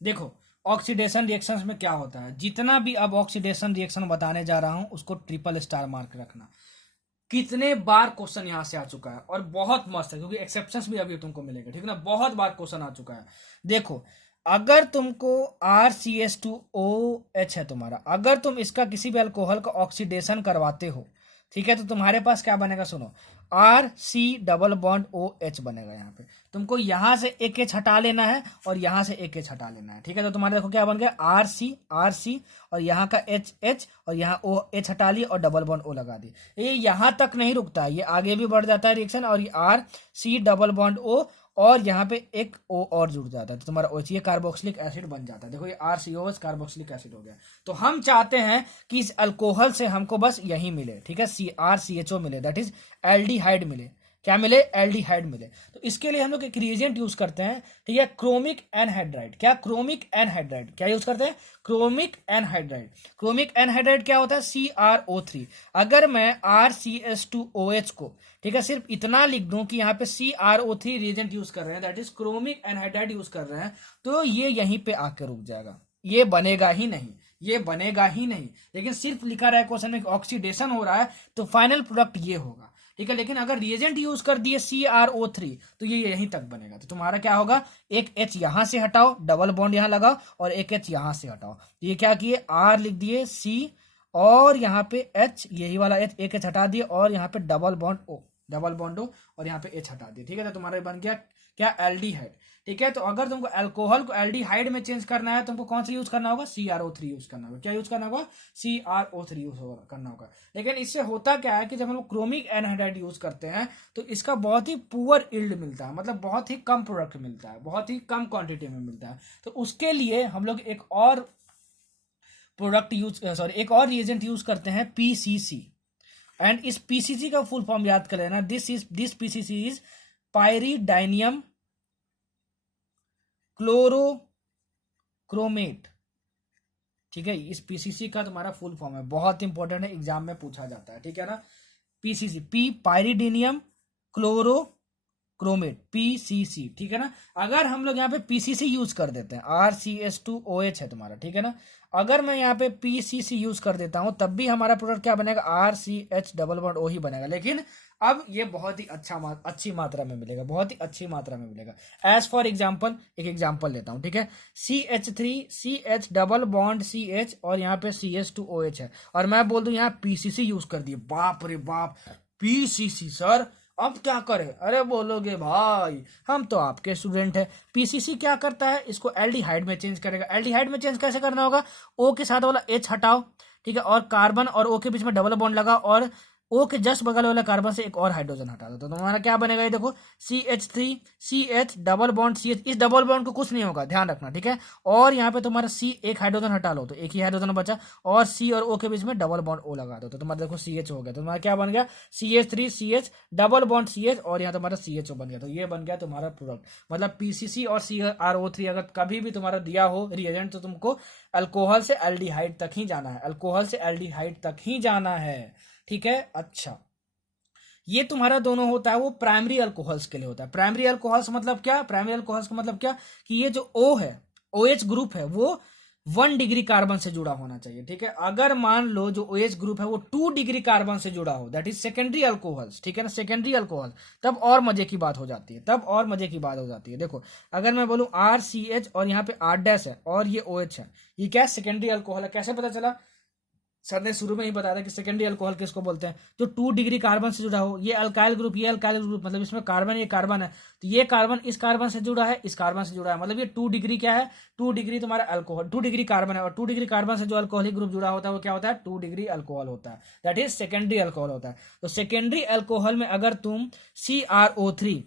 देखो ऑक्सीडेशन रिएक्शंस में क्या होता है, जितना भी अब ऑक्सीडेशन रिएक्शन बताने जा रहा हूं उसको ट्रिपल स्टार मार्क रखना। कितने बार क्वेश्चन यहां से आ चुका है और बहुत मस्त है, क्योंकि एक्सेप्शंस भी अभी तुमको मिलेगा। ठीक है ना, बहुत बार क्वेश्चन आ चुका है। देखो अगर तुमको RCH2OH है तुम्हारा, अगर तुम इसका किसी भी अल्कोहल का ऑक्सीडेशन करवाते हो, ठीक है, तो तुम्हारे पास क्या बनेगा, सुनो, RC डबल बॉन्ड OH बनेगा। यहाँ पे तुमको यहाँ से एक एच हटा लेना है और यहाँ से एक एच हटा लेना है। ठीक है, तो तुम्हारे देखो क्या बन गया, RC और यहाँ का H और यहाँ OH हटा लिया और डबल बॉन्ड O लगा दी। ये यहाँ तक नहीं रुकता है, ये आगे भी बढ़ जाता है रिएक्शन, और ये RC डबल बॉन्ड O और यहाँ पे एक O और जुड़ जाता है, तो तुम्हारा OH ये कार्बोक्सिलिक एसिड बन जाता है। देखो ये RCOH कार्बोक्सिलिक एसिड हो गया। तो हम चाहते हैं कि इस अल्कोहल से हमको बस यही मिले। ठीक है, RCHO मिले, दैट इज एल्डिहाइड मिले। क्या मिले, एल्डिहाइड मिले। तो इसके लिए हम लोग एक रिएजेंट यूज करते हैं। ठीक है, क्रोमिक एनहाइड्राइड। क्या, क्रोमिक एनहाइड्राइड क्या यूज करते हैं, क्रोमिक एनहाइड्राइड। क्रोमिक एनहाइड्राइड क्या होता है, CrO3। अगर मैं RCH2OH को, ठीक है, सिर्फ इतना लिख दूं कि यहाँ पे CrO3 रिएजेंट यूज कर रहे हैं, that is chromic anhydride use कर रहे हैं, तो ये यहीं पे आकर रुक जाएगा, ये बनेगा ही नहीं, ये बनेगा ही नहीं। लेकिन सिर्फ लिखा रहा है क्वेश्चन में ऑक्सीडेशन हो रहा है, तो फाइनल प्रोडक्ट ये होगा। ठीक है, लेकिन अगर रिएजेंट यूज कर दिए CrO3 तो ये यहीं तक बनेगा। तो तुम्हारा क्या होगा, एक H यहां से हटाओ, डबल बॉन्ड यहां लगाओ, और एक H यहां से हटाओ। तो ये क्या किए, R लिख दिए, C और यहाँ पे H, यही वाला H, एक H हटा दिए, और यहाँ पे डबल बॉन्ड O और यहाँ पे H हटा दिए। ठीक है, तो तुम्हारा बन गया क्या, एल्डिहाइड। ठीक है, तो अगर तुमको अल्कोहल को एल्डिहाइड में चेंज करना है, तुमको कौन सा यूज करना होगा, CrO3 यूज करना होगा। क्या यूज करना होगा, CrO3 यूज करना होगा। लेकिन इससे होता क्या है कि जब हम लोग क्रोमिक एनहाइड्राइड यूज करते हैं तो इसका बहुत ही पुअर यील्ड मिलता है, मतलब बहुत ही कम प्रोडक्ट मिलता है, बहुत ही कम क्वांटिटी में मिलता है। तो उसके लिए हम लोग एक और एक और रिएजेंट यूज करते हैं, PCC। एंड इस PCC का फुल फॉर्म याद कर लेना, दिस PCC इज पायरीडाइनियम क्लोरोक्रोमेट। ठीक है, इस PCC का तुम्हारा फुल फॉर्म है, बहुत इंपॉर्टेंट है, एग्जाम में पूछा जाता है। ठीक है ना, PCC, पायरीडीनियम क्लोरोक्रोमेट, PCC। ठीक है ना, अगर हम लोग यहाँ पे PCC यूज कर देते हैं, RCH2OH है तुम्हारा, ठीक है ना, अगर मैं यहाँ पे PCC यूज कर देता हूं तब भी हमारा प्रोडक्ट क्या बनेगा, RCH डबल बॉन्ड O ही बनेगा। लेकिन अब ये बहुत ही अच्छी मात्रा में मिलेगा, बहुत ही अच्छी मात्रा में मिलेगा। एज फॉर एग्जाम्पल, एक एग्जाम्पल लेता हूं। ठीक है, CH3CH डबल बॉन्ड CH और यहाँ पे CH2OH है, और मैं बोल दूं यहाँ PCC यूज कर दिए। बाप रे बाप, PCC सर, अब क्या करें, अरे बोलोगे भाई हम तो आपके स्टूडेंट हैं। PCC क्या करता है, इसको एल्डिहाइड में चेंज करेगा। एल्डिहाइड में चेंज कैसे करना होगा, O के साथ वाला H हटाओ, ठीक है, और कार्बन और O के बीच में डबल बॉन्ड लगाओ, और O के जस्ट बगल वाले कार्बन से एक और हाइड्रोजन हटा दो, तो तुम्हारा क्या बनेगा, ये देखो, CH3CH डबल बॉन्ड CH। इस डबल बॉन्ड को कुछ नहीं होगा, ध्यान रखना। ठीक है, और यहाँ पे तुम्हारा C, एक हाइड्रोजन हटा लो तो एक ही हाइड्रोजन बचा, और C और O के बीच में डबल बॉन्ड O लगा दो, तो तुम्हारा देखो CH हो गया। तो तुम्हारा क्या बन गया, CH3CH डबल बॉन्ड CH, और यहाँ तुम्हारा CHO बन गया। तो ये बन गया तुम्हारा प्रोडक्ट। मतलब PCC और CrO3 अगर कभी भी तुम्हारा दिया हो रिएजेंट, तो तुमको अल्कोहल से एल्डिहाइड तक ही जाना है, अल्कोहल से एल्डिहाइड तक ही जाना है। ठीक है, अच्छा, ये तुम्हारा दोनों होता है वो प्राइमरी अल्कोहल्स के लिए होता है। प्राइमरी अल्कोहल्स मतलब क्या, प्राइमरी अल्कोहल्स का मतलब क्या कि ये जो O है, OH ग्रुप है, वो 1 डिग्री कार्बन से जुड़ा होना चाहिए, ठीक है। अगर मान लो जो OH ग्रुप है वो 2 डिग्री कार्बन से जुड़ा हो, दैट इज सेकेंडरी अल्कोहल्स, ठीक है ना, सेकेंडरी अल्कोहल, तब और मजे की बात हो जाती है, तब और मजे की बात हो जाती है। देखो अगर मैं बोलूं RCH और यहाँ पे R डैश है और ये OH है, ये क्या सेकेंडरी अल्कोहल है, कैसे पता चला? सर ने शुरू में ही बताया था कि सेकेंडरी अल्कोहल किसको बोलते हैं, जो 2 डिग्री कार्बन से जुड़ा हो। ये अल्काइल ग्रुप, ये अल्काइल ग्रुप, मतलब इसमें कार्बन, ये कार्बन है, तो ये कार्बन इस कार्बन से जुड़ा है, इस कार्बन से जुड़ा है, मतलब ये 2 डिग्री क्या है, 2 डिग्री तुम्हारा अल्कोहल, 2 डिग्री कार्बन है, और 2 डिग्री कार्बन से जो अल्कोहलिक ग्रुप जुड़ा होता है वो क्या होता है, 2 डिग्री अल्कोहल होता है, दैट इज सेकेंडरी अल्कोहल होता है। तो सेकेंडरी अल्कोहल में अगर तुम CrO3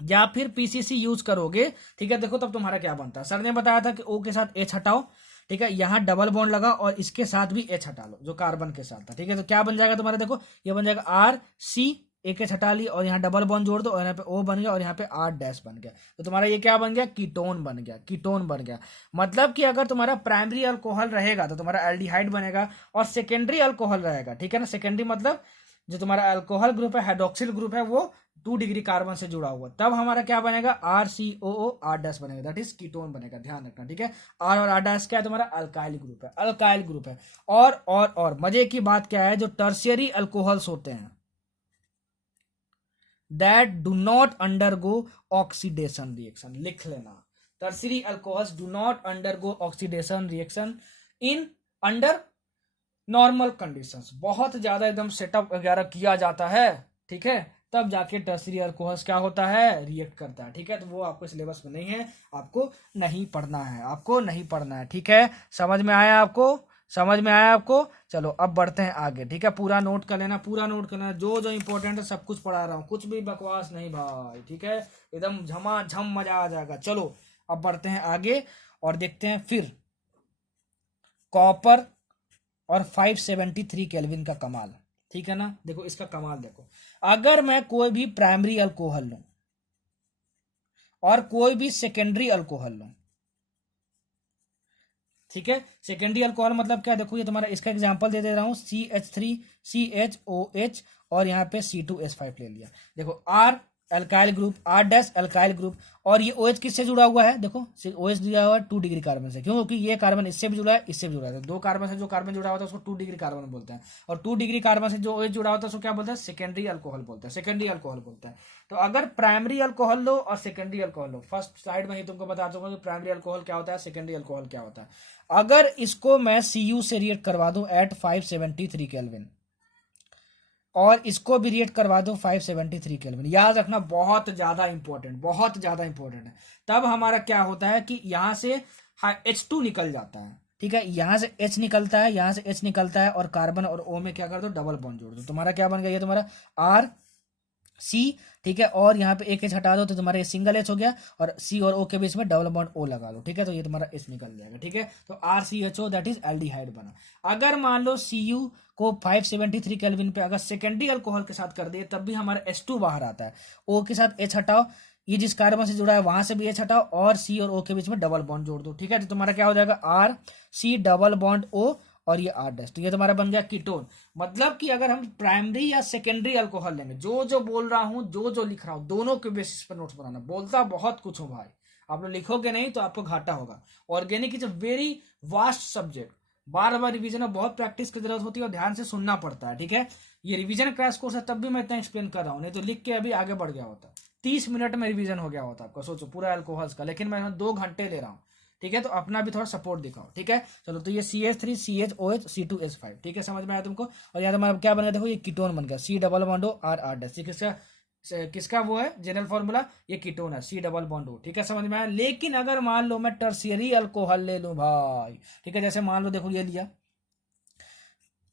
या फिर PCC यूज करोगे, ठीक है, देखो तब तुम्हारा क्या बनता है। सर ने बताया था कि O के साथ H हटाओ, ठीक है, यहाँ डबल बॉन्ड लगा और इसके साथ भी H हटा लो जो कार्बन के साथ था, ठीक है, तो क्या बन जाएगा तुम्हारा, देखो ये बन जाएगा RC, एक H हटा ली और यहाँ डबल बॉन्ड जोड़ दो और यहाँ पे O बन गया और यहाँ पे R डैश बन गया, तो तुम्हारा ये क्या बन गया, कीटोन बन गया, कीटोन बन गया। मतलब कि अगर तुम्हारा प्राइमरी अल्कोहल रहेगा तो तुम्हारा एल्डिहाइड बनेगा और सेकेंडरी अल्कोहल रहेगा, ठीक है ना, सेकेंडरी मतलब जो तुम्हारा अल्कोहल ग्रुप है, हाइड्रोक्सिल ग्रुप है, वो 2 डिग्री कार्बन से जुड़ा हुआ, तब हमारा क्या बनेगा, RCOO R डैश बनेगा, दैट इज कीटोन बनेगा, ध्यान रखना, ठीक है। R और R डैश क्या है, तुम्हारा अल्काइल ग्रुप है, अल्काइल ग्रुप है। और मजे की बात क्या है, जो टर्शियरी अल्कोहल्स होते हैं that do not undergo oxidation reaction, लिख लेना, tertiary alcohols do not undergo oxidation reaction in under normal conditions, बहुत ज्यादा एकदम सेटअप वगैरह किया जाता है, ठीक है, तब जाके टर्शियरी अल्कोहल्स क्या होता है, रिएक्ट करता है, ठीक है। तो वो आपको सिलेबस में नहीं है, आपको नहीं पढ़ना है, आपको नहीं पढ़ना है, ठीक है। समझ में आया आपको, समझ में आया आपको? चलो अब बढ़ते हैं आगे, ठीक है। पूरा नोट कर लेना, पूरा नोट कर लेना, जो जो इंपॉर्टेंट है सब कुछ पढ़ा रहा हूँ, कुछ भी बकवास नहीं भाई, ठीक है, एकदम झमाझम मजा आ जाएगा। चलो अब बढ़ते हैं आगे और देखते हैं फिर कॉपर और 573 केल्विन का कमाल, ठीक है ना। देखो इसका कमाल देखो, अगर मैं कोई भी प्राइमरी अल्कोहल लूं और कोई भी सेकेंडरी अल्कोहल लूं, ठीक है, सेकेंडरी अल्कोहल मतलब क्या, देखो ये तुम्हारा, इसका एग्जांपल दे रहा हूं, CH3CHOH और यहाँ पे C2H5 ले लिया। देखो R alkyl group, R dash alkyl group, और ये OH किससे जुड़ा हुआ है, देखो OH जुड़ा हुआ है 2 डिग्री कार्बन से, क्यों, क्योंकि ये कार्बन इससे भी जुड़ा है, इससे भी जुड़ा है, 2 कार्बन से जो कार्बन जुड़ा होता है उसको 2 डिग्री कार्बन बोलते हैं, और 2 डिग्री कार्बन से जो OH जुड़ा होता है उसको क्या बोलते हैं, सेकेंडरी अल्कोहल बोलते हैं, सेकेंडरी अल्कोहल बोलते हैं। तो अगर प्राइमरी अल्कोहल लो और सेकेंडरी अल्कोहल लो, फर्स्ट स्लाइड में ही तुमको बता दूंगा कि प्राइमरी अल्कोहल क्या होता है, सेकेंडरी अल्कोहल क्या होता है। अगर इसको मैं Cu से रिएक्ट करवा दूं एट 573 केल्विन और इसको भी रिएक्ट करवा दो 573 केल्विन, याद रखना बहुत ज्यादा इंपॉर्टेंट, बहुत ज्यादा इंपॉर्टेंट है, तब हमारा क्या होता है कि यहां से H2 निकल जाता है, ठीक है, यहां से H निकलता है, यहां से H निकलता है और कार्बन और O में क्या कर दो, डबल बॉन्ड जोड़ दो, तुम्हारा क्या बन गया, ये तुम्हारा RC, ठीक है, और यहाँ पे एक H हटा दो तो तुम्हारा ये सिंगल H हो गया, और C और O के बीच में डबल बॉन्ड O लगा लो, ठीक है, तो ये तुम्हारा H निकल जाएगा, ठीक है, तो RCHO दैट इज एल्डिहाइड बना। अगर मान लो Cu को 573 केल्विन पे अगर सेकेंडरी अल्कोहल के साथ कर दिए तब भी हमारा H2 बाहर आता है, O के साथ H हटाओ, ये जिस कार्बन से जुड़ा है वहां से भी H हटाओ और C और O के बीच में डबल बॉन्ड जोड़ दो, ठीक है, तो तुम्हारा क्या हो जाएगा, RC डबल बॉन्ड O और ये R डैश, तो ये तुम्हारा बन गया कीटोन। मतलब कि अगर हम प्राइमरी या सेकेंडरी अल्कोहल लेंगे, जो जो बोल रहा हूं, जो जो लिख रहा हूं, दोनों के बेसिस पर नोट्स बनाना, बोलता बहुत कुछ हूं भाई, आप लोग लिखोगे नहीं तो आपको घाटा होगा। Organic is a very vast subject, bar bar revision में बहुत प्रैक्टिस की जरूरत होती है और ध्यान से सुनना पड़ता है, ठीक है। ये रिवीजन क्रैश कोर्स है तब भी मैं इतना एक्सप्लेन कर रहा हूँ, नहीं तो लिख के अभी आगे बढ़ गया होता, 30 मिनट में रिवीजन हो गया होता आपका, सोचो पूरा अल्कोहल्स का, लेकिन मैं 2 घंटे ले रहा हूँ, ठीक है, तो अपना भी थोड़ा सपोर्ट दिखाओ, ठीक है। चलो तो ये CH3 CHOH C2H5, ठीक है, समझ में आया तुमको। और यहाँ तुम्हारा क्या बन गया, देखो ये कीटोन बन गया, C double bond O R R dash, किसका किसका वो है जनरल फॉर्मूला, ये कीटोन है, C डबल बॉन्ड O, ठीक है, समझ में आया। लेकिन अगर मान लो मैं टर्शियरी अल्कोहल ले लूं भाई, ठीक है, जैसे मान लो देखो ये लिया,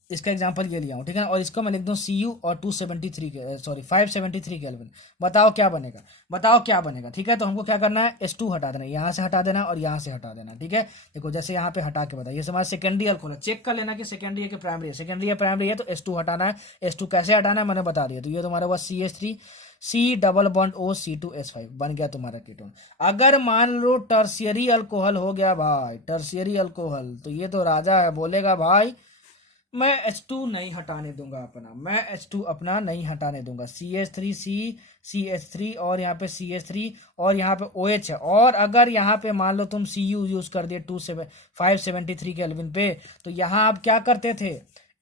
इसका एग्जांपल ये लिया हूँ, ठीक है, और इसको मैं लिख दूं Cu और 573 केल्विन, बताओ क्या बनेगा, बताओ क्या बनेगा, ठीक है। तो हमको क्या करना है, H2 हटा देना, यहाँ से हटा देना और यहाँ से हटा देना, ठीक है। देखो जैसे यहाँ पे हटा के बताइए, हमारा सेकेंडरी अल्कोहल है, चेक कर लेना कि सेकेंडरी है कि प्राइमरी है, सेकेंडरी है प्राइमरी है तो H2 हटाना है, H2 कैसे हटाना है मैंने बता दिया, तो ये तुम्हारा हुआ CH3 C double bond O C2H5 बन गया तुम्हारा कीटोन। अगर मान लो टर्शियरी अल्कोहल हो गया भाई, टर्शियरी अल्कोहल, तो ये तो राजा है, बोलेगा भाई मैं H2 नहीं हटाने दूंगा अपना, मैं H2 अपना नहीं हटाने दूंगा। CH3 और यहाँ पे CH3 और यहाँ पे OH है। और अगर यहाँ पे मान लो तुम Cu यूज कर दिए 573 केल्विन पे, तो यहाँ आप क्या करते थे,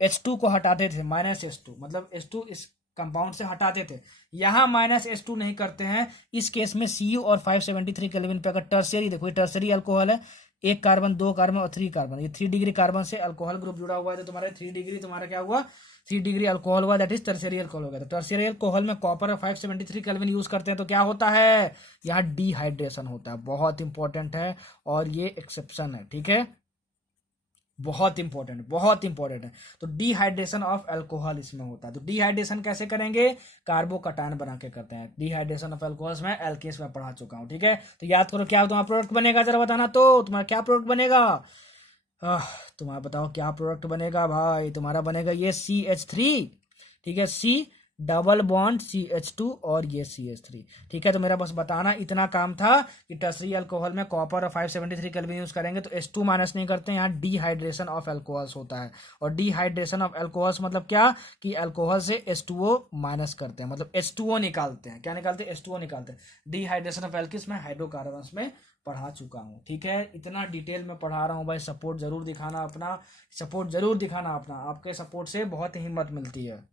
H2 को हटाते थे, -H2, मतलब H2 इस कंपाउंड से हटाते थे। यहाँ -H2 नहीं करते हैं। इस केस में Cu और 573 केल्विन पे अगर टर्शियरी, देखो ये टर्शियरी अल्कोहल है, 1 कार्बन 2 कार्बन और 3 कार्बन, ये 3 डिग्री कार्बन से अल्कोहल ग्रुप जुड़ा हुआ है, तो तुम्हारा 3 डिग्री तुम्हारा क्या हुआ, 3 डिग्री अल्कोहल हुआ, दैट इज टर्शियरी अल्कोहल हो गया। तो टर्शियरी अल्कोहल में कॉपर और 573 केल्विन यूज करते हैं, तो क्या होता है, यहाँ डिहाइड्रेशन होता है। बहुत इंपॉर्टेंट है और ये एक्सेप्शन है, ठीक है, बहुत इंपॉर्टेंट है। तो डिहाइड्रेशन ऑफ अल्कोहल इसमें होता है। तो डिहाइड्रेशन कैसे करेंगे, कार्बोकटायन बना के करते हैं। डिहाइड्रेशन ऑफ अल्कोहल्स में एल्केन्स में पढ़ा चुका हूं, ठीक है। तो याद करो क्या तुम्हारा प्रोडक्ट बनेगा, जरा बताना तो, तुम्हारा क्या प्रोडक्ट बनेगा, तुम्हारा बताओ क्या प्रोडक्ट बनेगा भाई, तुम्हारा बनेगा ये CH3, ठीक है, C डबल बॉन्ड CH2 और ये CH3, ठीक है। तो मेरा बस बताना इतना काम था कि टर्शियरी अल्कोहल में कॉपर और 573 केल्विन यूज करेंगे तो H2 माइनस नहीं करते हैं, यहाँ डिहाइड्रेशन ऑफ अल्कोहल्स होता है। और डिहाइड्रेशन ऑफ अल्कोहल्स मतलब क्या, कि अल्कोहल से H2O माइनस करते हैं, मतलब H2O निकालते हैं। क्या निकालते हैं, H2O निकालते हैं। डिहाइड्रेशन ऑफ एल्किस में हाइड्रोकार्बन्स में पढ़ा चुका हूँ, ठीक है। इतना डिटेल में पढ़ा रहा हूँ भाई, सपोर्ट जरूर दिखाना अपना, सपोर्ट जरूर दिखाना अपना, आपके सपोर्ट से बहुत हिम्मत मिलती है,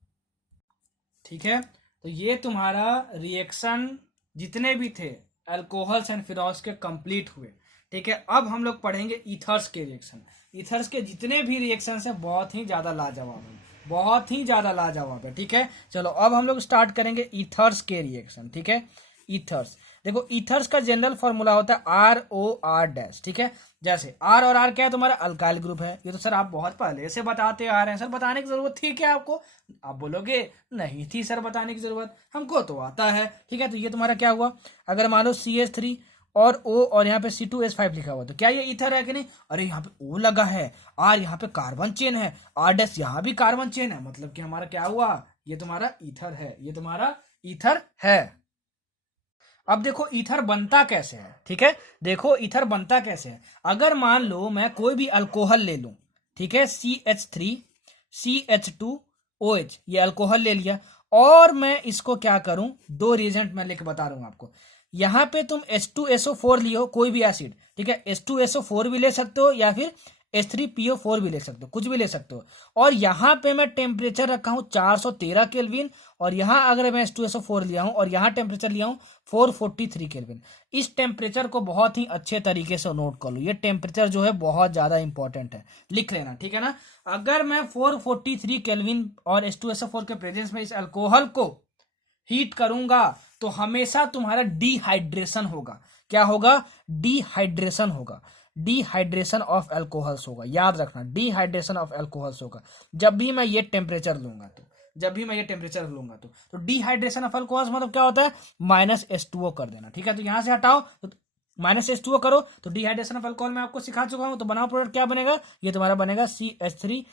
ठीक है। तो ये तुम्हारा रिएक्शन जितने भी थे अल्कोहल्स एंड फिनॉल्स के कंप्लीट हुए, ठीक है। अब हम लोग पढ़ेंगे ईथर्स के रिएक्शन। ईथर्स के जितने भी रिएक्शन है बहुत ही ज्यादा लाजवाब है, बहुत ही ज्यादा लाजवाब है, ठीक है। चलो अब हम लोग स्टार्ट करेंगे ईथर्स के रिएक्शन, ठीक है। ईथर्स, देखो ईथर्स का जनरल फॉर्मूला होता है ROR-, ठीक है। जैसे R और R क्या है, तुम्हारा अल्काइल ग्रुप है। ये तो सर आप बहुत पहले से बताते आ रहे हैं, सर बताने की जरूरत थी क्या आपको, आप बोलोगे नहीं थी सर बताने की जरूरत, हमको तो आता है, ठीक है। तो ये तुम्हारा क्या हुआ, अगर मान लो CH3 और O और यहाँ पे C2H5 लिखा हुआ, तो क्या ये ईथर है कि नहीं, अरे यहाँ पे O लगा है, R यहाँ पे कार्बन चेन है, R- यहाँ भी कार्बन चेन है, मतलब कि हमारा क्या हुआ, ये तुम्हारा ईथर है, ये तुम्हारा ईथर है। अब देखो ईथर बनता कैसे है, ठीक है। देखो ईथर बनता कैसे है, अगर मान लो मैं कोई भी अल्कोहल ले लूं, ठीक है, CH3 CH2OH, ये अल्कोहल ले लिया, और मैं इसको क्या करूं, दो रिएजेंट मैं लेके बता रहा हूं आपको। यहां पे तुम H2SO4 लियो, कोई भी एसिड, ठीक है, H2SO4 भी ले सकते हो या फिर H3PO4 भी ले सकते हो, कुछ भी ले सकते हो। और यहाँ पे मैं टेम्परेचर रखा हूँ 413 केल्विन, और यहाँ अगर मैं H2SO4 लिया हूँ और यहाँ टेम्परेचर लिया हूँ 443 केल्विन। इस टेम्परेचर को बहुत ही अच्छे तरीके से नोट कर लो, ये टेम्परेचर जो है बहुत ज्यादा इंपॉर्टेंट है, लिख लेना, ठीक है ना। अगर मैं 443 केल्विन और H2SO4 के प्रेजेंस में इस अल्कोहल को हीट करूंगा तो हमेशा तुम्हारा डिहाइड्रेशन होगा। क्या होगा, डिहाइड्रेशन होगा, डिहाइड्रेशन ऑफ अल्कोहल्स होगा, याद रखना, डिहाइड्रेशन ऑफ अल्कोहल्स होगा जब भी मैं ये टेम्परेचर लूंगा तो, जब भी मैं ये टेम्परेचर लूंगा तो डिहाइड्रेशन ऑफ अल्कोहल्स मतलब क्या होता है, -H2O कर देना, ठीक है। तो यहां से हटाओ तो -H2O करो, तो डिहाइड्रेशन ऑफ अल्कोहल मैं आपको सिखा चुका हूं। तो बनाओ प्रोडक्ट, क्या बनेगा, ये तुम्हारा बनेगा CH3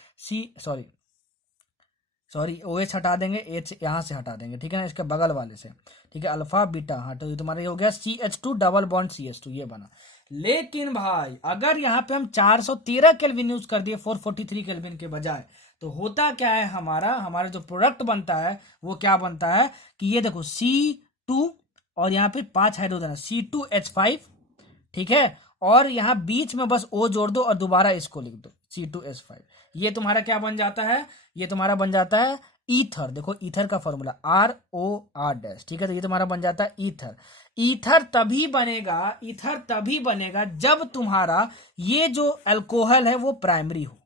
सॉरी OH हटा देंगे, H यहाँ से हटा देंगे, ठीक है ना, इसके बगल वाले से, ठीक है, अल्फा बीटा, हाँ। तो ये तुम्हारा ये हो गया CH2 डबल बॉन्ड CH2, ये बना। लेकिन भाई अगर यहाँ पे हम 413 केल्विन यूज कर दिए 443 केल्विन के बजाय, तो होता क्या है, हमारा हमारा जो प्रोडक्ट बनता है वो क्या बनता है, कि ये देखो C2 और यहाँ पे 5 हाइड्रोजन है, C2H5, ठीक है, और यहाँ बीच में बस O जोड़ दो और दोबारा इसको लिख दो C2H5। ये तुम्हारा क्या बन जाता है, ये तुम्हारा बन जाता है ईथर। देखो ईथर का फॉर्मूला ROR-, ठीक है। तो ये तुम्हारा बन जाता है ईथर। ईथर तभी बनेगा, ईथर तभी बनेगा जब तुम्हारा ये जो अल्कोहल है वो प्राइमरी हो।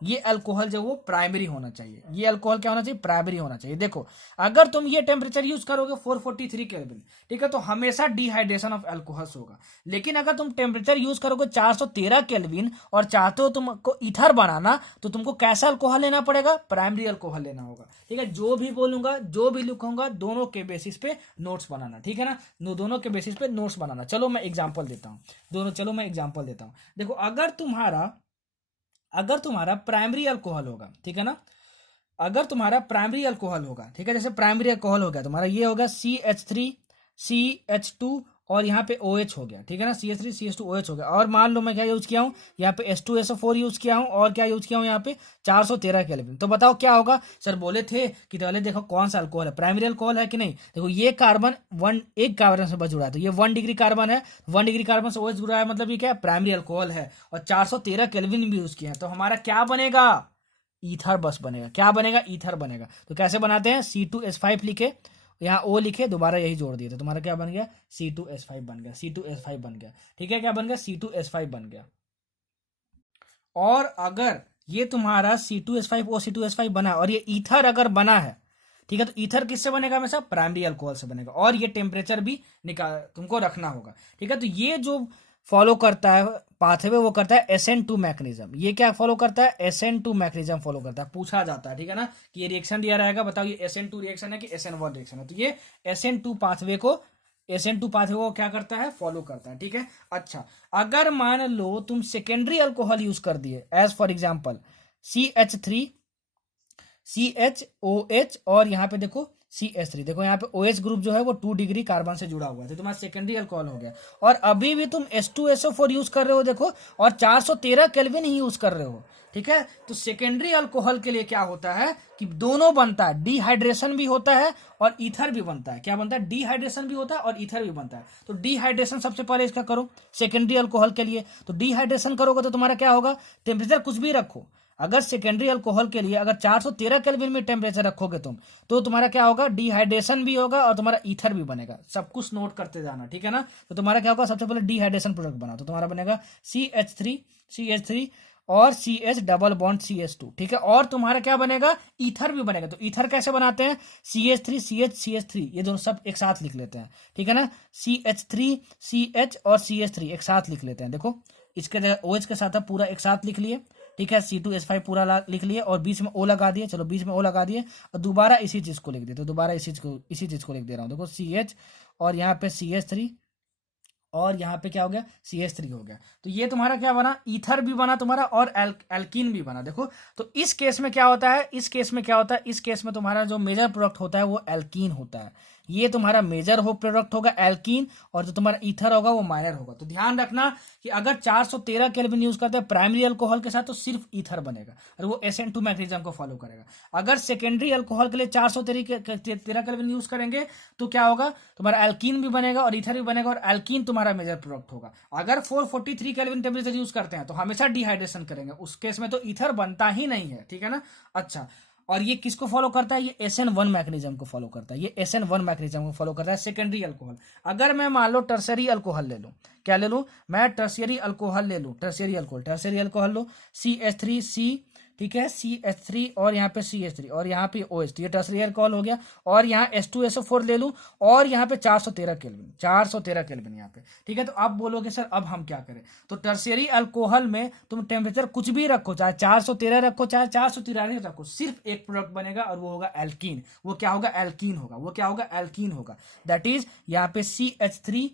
ये अल्कोहल जो वो प्राइमरी होना चाहिए, ये अल्कोहल क्या होना चाहिए, प्राइमरी होना चाहिए। देखो अगर तुम ये टेम्परेचर यूज करोगे 443 केल्विन, ठीक है, तो हमेशा डिहाइड्रेशन ऑफ अल्कोहल्स होगा। लेकिन अगर तुम टेम्परेचर यूज करोगे 413 केल्विन और चाहते हो तुमको ईथर बनाना, तो तुमको कैसा अल्कोहल लेना पड़ेगा, प्राइमरी अल्कोहल लेना होगा, ठीक है। जो भी बोलूंगा, जो भी लिखूंगा, दोनों के बेसिस पे नोट्स बनाना, ठीक है ना, दोनों के बेसिस पे नोट्स बनाना। चलो मैं एग्जाम्पल देता हूँ, चलो मैं एग्जाम्पल देता हूँ। देखो अगर तुम्हारा प्राइमरी अल्कोहल होगा, ठीक है ना, अगर तुम्हारा प्राइमरी अल्कोहल होगा, ठीक है, जैसे प्राइमरी अल्कोहल हो गया तुम्हारा, ये होगा CH3 CH2 और यहाँ पे OH हो गया, ठीक है ना, CH3 CH2 OH हो गया। और मान लो मैं क्या यूज किया हूँ, यहाँ पे H2SO4 यूज किया हूँ, और क्या यूज किया हूँ यहाँ पे 413 केल्विन। तो बताओ क्या होगा। सर बोले थे कि पहले देखो कौन सा अल्कोहल है, प्राइमरी अल्कोहल है कि नहीं। देखो ये कार्बन एक कार्बन से बस जुड़ा है, तो ये 1 डिग्री कार्बन है, 1 डिग्री कार्बन से OH जुड़ा है, मतलब ये क्या है, प्राइमरी अल्कोहल है। और 413 केल्विन भी यूज किया है, तो हमारा क्या बनेगा, ईथर बस बनेगा। क्या बनेगा, ईथर बनेगा। तो कैसे बनाते हैं, C2H5 लिखे, यहाँ O लिखे, दोबारा यही जोड़ दिए, तो तुम्हारा क्या बन गया, C2H5 बन गया, C2H5 बन गया। ठीक है, क्या बन गया, C2H5 बन गया। और अगर ये तुम्हारा C2H5O C2H5 बना और ये ईथर अगर बना है, ठीक है, तो ईथर किससे बनेगा, हमेशा प्राइमरी अल्कोहल से बनेगा। और ये टेम्परेचर भी निकाल तुमको रखना होगा। ठीक है, तो ये जो फॉलो करता है पाथवे, वो करता है SN2 मैकेनिज्म। ये क्या फॉलो करता है, SN2 मैकेनिज्म फॉलो करता है। पूछा जाता है, ठीक है ना, कि ये रिएक्शन दिया रहेगा, बताओ ये SN2 रिएक्शन है कि SN1 रिएक्शन है। तो ये SN2 पाथवे को क्या करता है, फॉलो करता है। ठीक है, अच्छा अगर मान लो तुम सेकेंडरी अल्कोहल यूज कर दिए, as for example CH3 CHOH और यहाँ पे देखो CH3, देखो यहाँ पे OH ग्रुप जो है वो 2 डिग्री कार्बन से जुड़ा हुआ है, तो तुम्हारा सेकेंडरी अल्कोहल हो गया। और अभी भी तुम H2SO4 यूज कर रहे हो, देखो, और 413 केल्विन ही यूज कर रहे हो। ठीक है, तो सेकेंडरी अल्कोहल के लिए क्या होता है कि दोनों बनता है, डिहाइड्रेशन भी होता है और ईथर भी बनता है। क्या बनता है, डिहाइड्रेशन भी होता है और ईथर भी बनता है। तो डिहाइड्रेशन सबसे पहले इसका करो सेकेंडरी अल्कोहल के लिए। तो डिहाइड्रेशन करोगे तो तुम्हारा क्या होगा, टेम्परेचर कुछ भी रखो, अगर सेकेंडरी अल्कोहल के लिए अगर 413 केल्विन में टेम्परेचर रखोगे तुम, तो तुम्हारा क्या होगा, डिहाइड्रेशन भी होगा और तुम्हारा ईथर भी बनेगा। सब कुछ नोट करते जाना, ठीक है ना। तो तुम्हारा क्या होगा, सबसे पहले डिहाइड्रेशन प्रोडक्ट बना, तो तुम्हारा बनेगा CH3 और CH डबल बॉन्ड CH2। ठीक है, और तुम्हारा क्या बनेगा, ईथर भी बनेगा। तो ईथर कैसे बनाते हैं, CH3 CH CH3, ये दोनों सब एक साथ लिख लेते हैं। ठीक है ना, CH3 CH और CH3 एक साथ लिख लेते हैं। देखो इसके OH के साथ पूरा एक साथ लिख लिए। ठीक है, C2H5 पूरा लिख लिए और बीच में O लगा दिए। चलो बीच में O लगा दिए और दोबारा इसी चीज को लिख दिए, तो दोबारा इसी चीज को लिख दे रहा हूँ। देखो CH और यहाँ पे CH3 और यहाँ पे क्या हो गया, CH3 हो गया। तो ये तुम्हारा क्या बना, ईथर भी बना तुम्हारा और एल्कीन भी बना। देखो तो इस केस में क्या होता है, इस केस में तुम्हारा जो मेजर प्रोडक्ट होता है वो एल्कीन होता है। ये तुम्हारा मेजर प्रोडक्ट होगा एल्कीन, और जो तुम्हारा ईथर होगा वो माइनर होगा। तो ध्यान रखना कि अगर 413 केल्विन यूज करते हैं प्राइमरी अल्कोहल के साथ, तो सिर्फ ईथर बनेगा और वो SN2 मैकेनिज्म को फॉलो करेगा। अगर सेकेंडरी अल्कोहल के लिए 413 केल्विन यूज करेंगे तो क्या होगा, तुम्हारा एल्कीन भी बनेगा और ईथर भी बनेगा, और एल्कीन तुम्हारा मेजर प्रोडक्ट होगा। अगर 443 केल्विन टेम्परेचर यूज करते हैं तो हमेशा डिहाइड्रेशन करेंगे, उस केस में तो ईथर बनता ही नहीं है। ठीक है ना, अच्छा, और ये किसको फॉलो करता है, ये SN1 मैकेनिज्म को फॉलो करता है, ये SN1 मैकेनिज्म को फॉलो करता है सेकेंडरी अल्कोहल। अगर मैं मान लो टर्सरी अल्कोहल ले लूं, क्या ले लूं मैं, टर्सरी अल्कोहल ले लूं, टर्सरी अल्कोहल लो, CH3C, ठीक है, CH3 और यहाँ पे CH3 और यहाँ पे OH, ये टर्सरी अल्कोहल हो गया। और यहाँ H2SO4 ले लूं और यहाँ पे 413 केल्विन यहाँ पे। ठीक है, तो अब बोलोगे सर अब हम क्या करें, तो टर्सरी अल्कोहल में तुम टेम्परेचर कुछ भी रखो, चाहे 413 रखो चाहे 443 रखो, सिर्फ एक प्रोडक्ट बनेगा और वो होगा एल्कीन। वो क्या होगा, एल्कीन होगा। दैट इज यहाँ पे CH3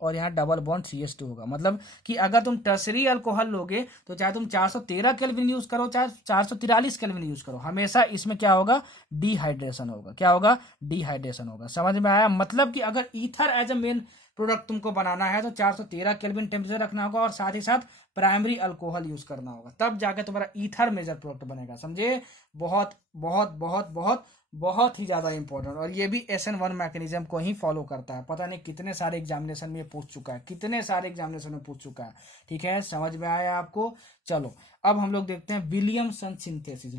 और यहाँ डबल बॉन्ड CH2 होगा। मतलब कि अगर तुम टर्सरी अल्कोहल लोगे तो चाहे तुम 413 केल्विन यूज करो चाहे 443 केल्विन यूज करो, हमेशा इसमें क्या होगा, डिहाइड्रेशन होगा। क्या होगा, डिहाइड्रेशन होगा। समझ में आया, मतलब कि अगर ether as a main product तुमको बनाना है तो 413 केल्विन टेम्परेचर रखना होगा और साथ ही साथ प्राइमरी अल्कोहल यूज करना होगा, तब जाके तुम्हारा ईथर मेजर प्रोडक्ट बनेगा। समझे, बहुत बहुत बहुत बहुत बहुत ही ज्यादा इंपॉर्टेंट। और ये भी SN1 मैकेनिज्म को ही फॉलो करता है। पता नहीं कितने सारे एग्जामिनेशन में पूछ चुका है, ठीक है, समझ में आया आपको। चलो अब हम लोग देखते हैं विलियमसन सिंथेसिस।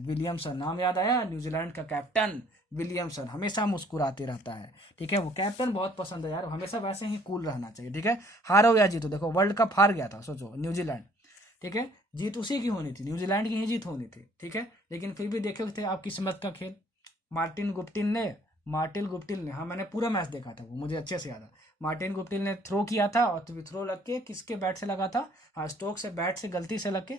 विलियमसन नाम याद आया, न्यूजीलैंड का कैप्टन विलियमसन हमेशा मुस्कुराते रहता है। ठीक है, वो कैप्टन बहुत पसंद है यार, हमेशा वैसे ही कूल रहना चाहिए। ठीक है, हारो या जीतो, देखो वर्ल्ड कप हार गया था, सोचो न्यूजीलैंड, ठीक है, जीत उसी की होनी थी, न्यूजीलैंड की ही जीत होनी थी। ठीक है, लेकिन फिर भी देखे थे आप किस्मत का खेल, मार्टिन गुप्टिल ने, हाँ मैंने पूरा मैच देखा था, वो मुझे अच्छे से याद है। मार्टिन गुप्टिल ने थ्रो किया था और थ्रो लग के किसके बैट से लगा था, हाँ स्टोक से बैट से गलती से लग के